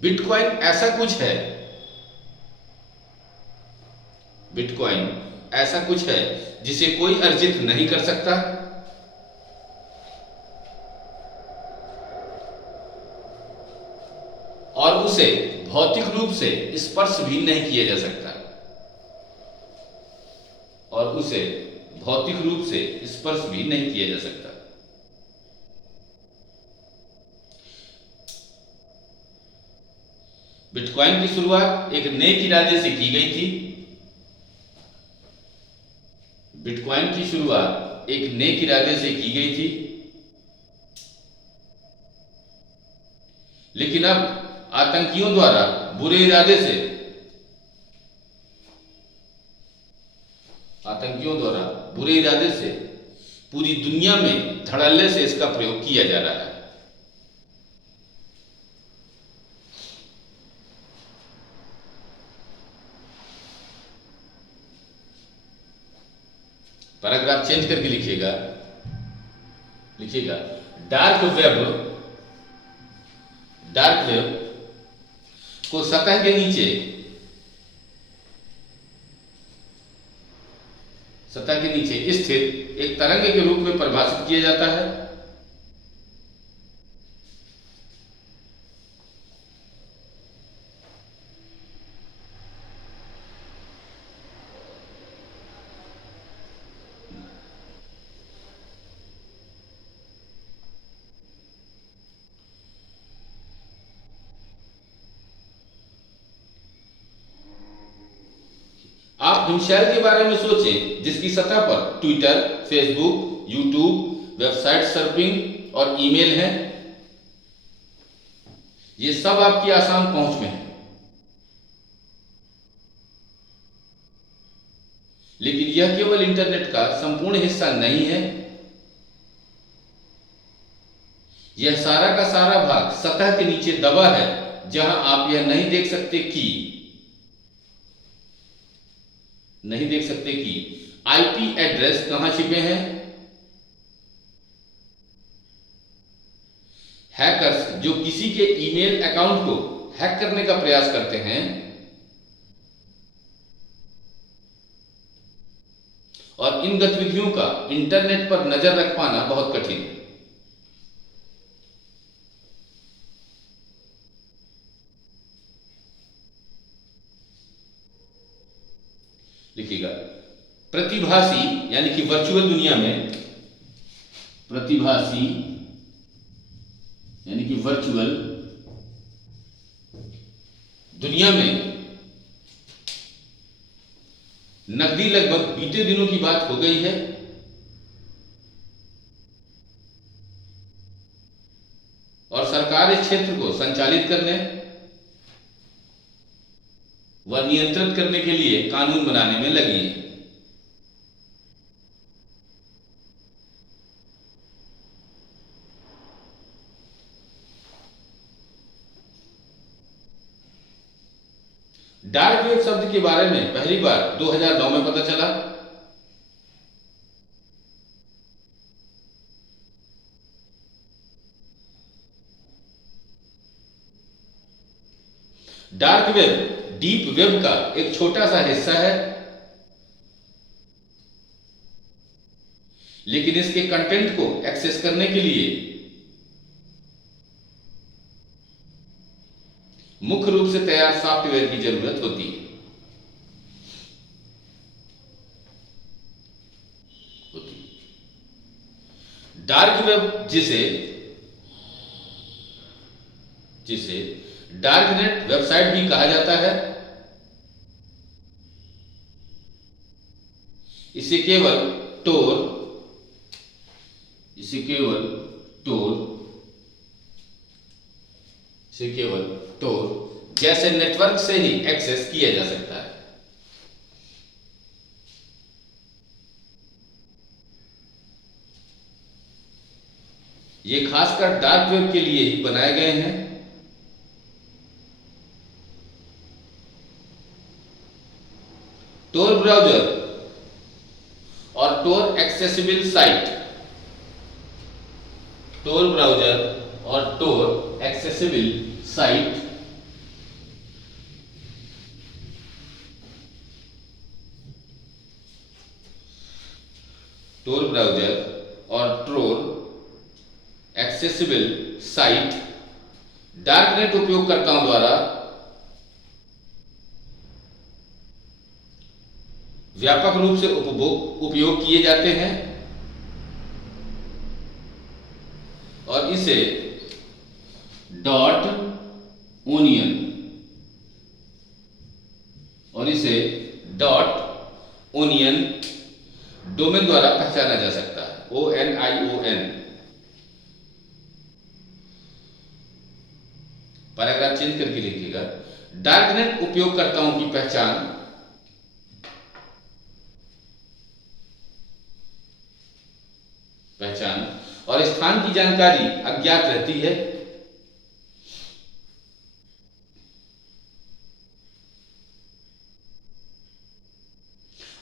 बिटकॉइन ऐसा कुछ है जिसे कोई अर्जित नहीं कर सकता और उसे भौतिक रूप से स्पर्श भी नहीं किया जा सकता। बिटकॉइन की शुरुआत एक नेक इरादे से की गई थी। बिटकॉइन की शुरुआत एक नेक इरादे से की गई थी, लेकिन अब आतंकियों द्वारा बुरे इरादे से पूरी दुनिया में धड़ल्ले से इसका प्रयोग किया जा रहा है। पैराग्राफ चेंज करके लिखिएगा डार्क वेब को सतह के नीचे स्थित एक तरंग के रूप में परिभाषित किया जाता है। आप हिमशैल के बारे में सोचें जिसकी सतह पर Twitter, Facebook, YouTube, website surfing और ईमेल है। ये सब आपकी आसान पहुंच में है, लेकिन यह केवल इंटरनेट का संपूर्ण हिस्सा नहीं है। यह सारा का सारा भाग सतह के नीचे दबा है, जहां आप यह नहीं देख सकते कि आईपी एड्रेस कहां छिपे हैं। हैकर्स जो किसी के ईमेल अकाउंट को हैक करने का प्रयास करते हैं और इन गतिविधियों का इंटरनेट पर नजर रख पाना बहुत कठिन है। लिखिएगा प्रतिभासी यानी कि वर्चुअल दुनिया में, प्रतिभासी यानी कि वर्चुअल दुनिया में नकदी लगभग बीते दिनों की बात हो गई है। और सरकार इस क्षेत्र को संचालित करने व नियंत्रित करने के लिए कानून बनाने में लगी है। डार्क वेब शब्द के बारे में पहली बार 2009 में पता चला। डार्क वेब डीप वेब का एक छोटा सा हिस्सा है, लेकिन इसके कंटेंट को एक्सेस करने के लिए मुख्य रूप से तैयार सॉफ्टवेयर की जरूरत होती है। डार्क वेब जिसे डार्कनेट वेबसाइट भी कहा जाता है, इसे केवल टोर जैसे नेटवर्क से ही एक्सेस किया जा सकता है। ये खासकर डार्क वेब के लिए ही बनाए गए हैं। टोर ब्राउज़र और टोर एक्सेसिबल साइट, टोर ब्राउज़र और टोर एक्सेसिबल साइट टोर ब्राउज़र और टोर एक्सेसिबल साइट डार्कनेट उपयोगकर्ताओं द्वारा व्यापक रूप से उपयोग किए जाते हैं और इसे डॉट ओनियन और इसे डॉट ओनियन डोमेन द्वारा पहचाना जा सकता है, ONION। पैराग्राफ चेंज करके लिखिएगा, डार्कनेट उपयोगकर्ताओं की पहचान और स्थान की जानकारी अज्ञात रहती है।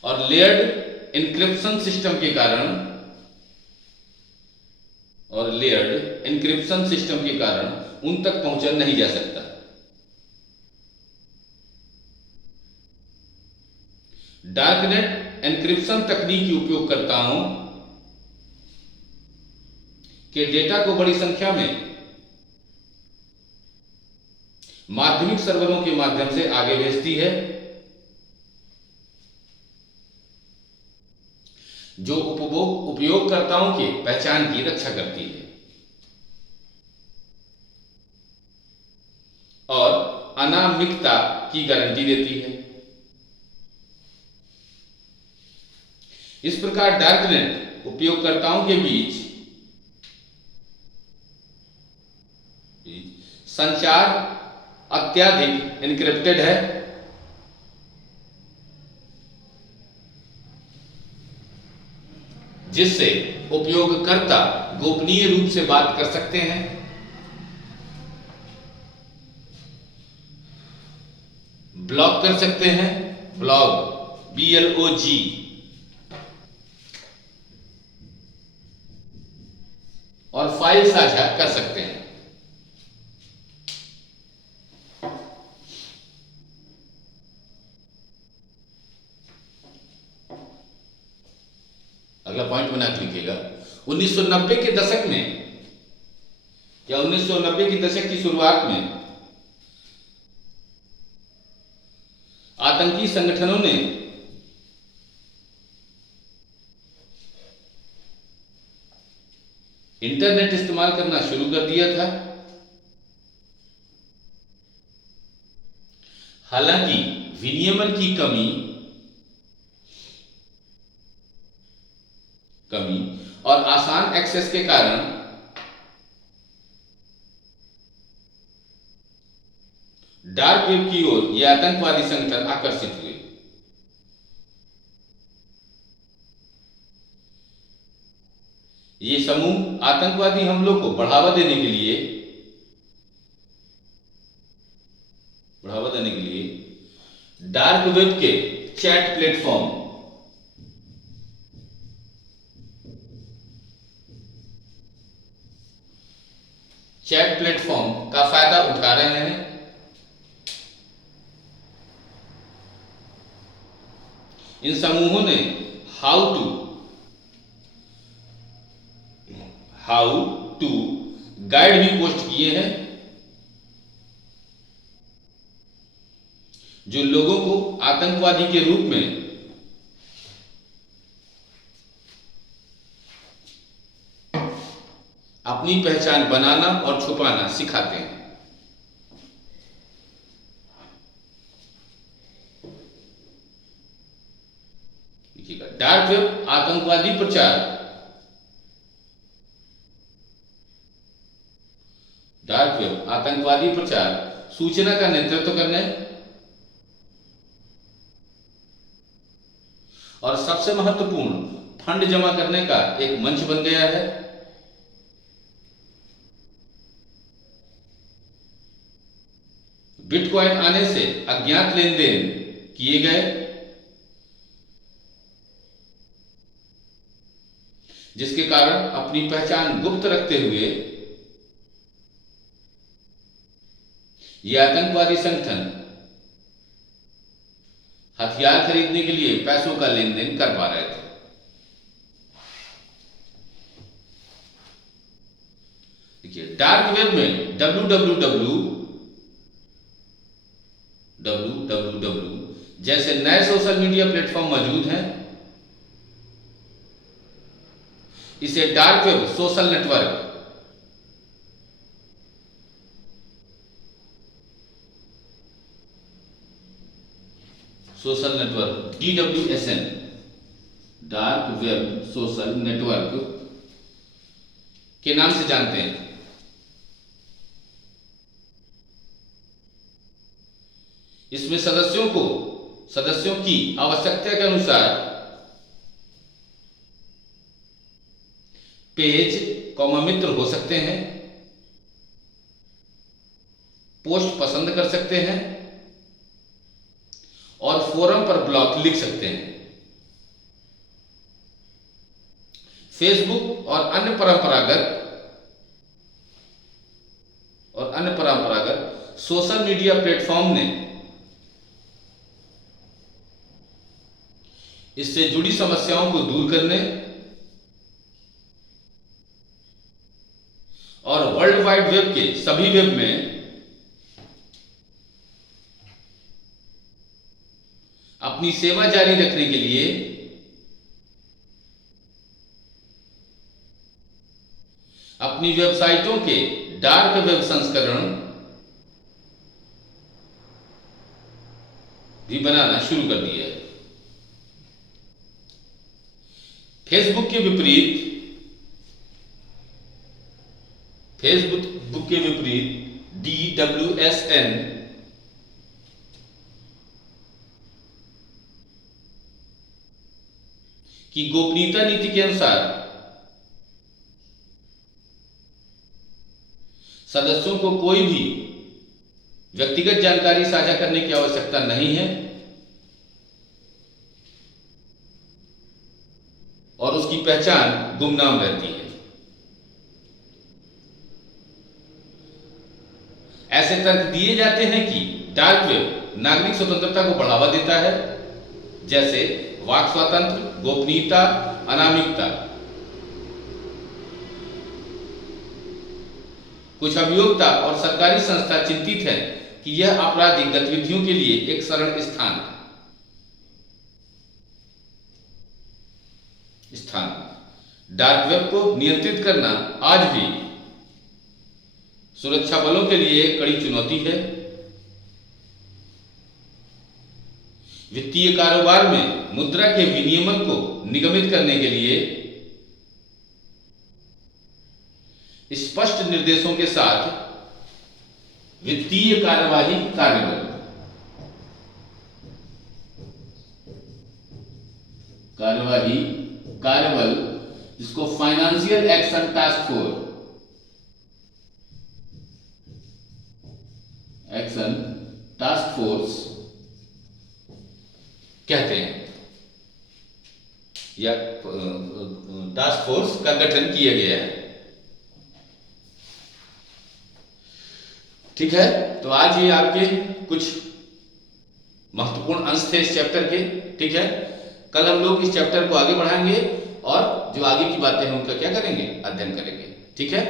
और लेयर्ड एन्क्रिप्शन सिस्टम के कारण उन तक पहुंचा नहीं जा सकता। डार्कनेट एन्क्रिप्शन तकनीक के उपयोगकर्ताओं के डेटा को बड़ी संख्या में माध्यमिक सर्वरों के माध्यम से आगे भेजती है, जो उपयोगकर्ताओं के पहचान की रक्षा करती है और अनामिकता की गारंटी देती है। इस प्रकार डार्कनेट उपयोगकर्ताओं के बीच संचार अत्यधिक एन्क्रिप्टेड है, जिससे उपयोगकर्ता गोपनीय रूप से बात कर सकते हैं, ब्लॉक कर सकते हैं, BLOG, और फाइल साझा कर सकते हैं। अगला पॉइंट बना के लिखिएगा, 1990 के दशक में या 1990 के दशक की शुरुआत में आतंकी संगठनों ने इंटरनेट इस्तेमाल करना शुरू कर दिया था। हालांकि विनियमन की कमी और आसान एक्सेस के कारण डार्क वेब की ओर ये आतंकवादी संगठन आकर्षित हुए। ये समूह आतंकवादी हमलों को बढ़ावा देने के लिए डार्क वेब के चैट प्लेटफॉर्म का फायदा उठा रहे हैं। इन समूहों ने हाउ टू गाइड भी पोस्ट किए हैं, जो लोगों को आतंकवादी के रूप में अपनी पहचान बनाना और छुपाना सिखाते हैं। डार्क वेब आतंकवादी प्रचार सूचना का नेतृत्व करने और सबसे महत्वपूर्ण फंड जमा करने का एक मंच बन गया है। बिटकॉइन आने से अज्ञात लेन देन किए गए, जिसके कारण अपनी पहचान गुप्त रखते हुए ये आतंकवादी संगठन हथियार खरीदने के लिए पैसों का लेन देन कर पा रहे थे। देखिए, डार्क वेब में www जैसे नए सोशल मीडिया प्लेटफॉर्म मौजूद हैं। इसे dark web social network social network, DWSN, dark web social network के नाम से जानते हैं। इसमें सदस्यों की आवश्यकता के अनुसार पेज मित्र हो सकते हैं, पोस्ट पसंद कर सकते हैं और फोरम पर ब्लॉग लिख सकते हैं। फेसबुक और अन्य परंपरागत सोशल मीडिया प्लेटफॉर्म ने इससे जुड़ी समस्याओं को दूर करने और वर्ल्ड वाइड वेब के सभी वेब में अपनी सेवा जारी रखने के लिए अपनी वेबसाइटों के डार्क वेब संस्करण भी बनाना शुरू कर दिया है। फेसबुक के विपरीत DWSN की गोपनीयता नीति के अनुसार सदस्यों को कोई भी व्यक्तिगत जानकारी साझा करने की आवश्यकता नहीं है और उसकी पहचान गुमनाम रहती है। ऐसे तर्क दिए जाते हैं कि डार्क वेब नागरिक स्वतंत्रता को बढ़ावा देता है, जैसे वाक स्वातंत्र्य, गोपनीयता, अनामिकता। कुछ अभियोक्ता और सरकारी संस्था चिंतित है कि यह आपराधिक गतिविधियों के लिए एक शरण स्थान डार्क वेब को नियंत्रित करना आज भी सुरक्षा बलों के लिए एक कड़ी चुनौती है। वित्तीय कारोबार में मुद्रा के विनियमन को निगमित करने के लिए स्पष्ट निर्देशों के साथ वित्तीय कार्यवाही कार्यबल जिसको फाइनेंशियल एक्शन टास्क फोर्स कहते हैं, या टास्क फोर्स का गठन किया गया है। ठीक है, तो आज ये आपके कुछ महत्वपूर्ण अंश थे इस चैप्टर के। ठीक है, कल हम लोग इस चैप्टर को आगे बढ़ाएंगे और जो आगे की बातें हैं उनका क्या करेंगे, अध्ययन करेंगे। ठीक है।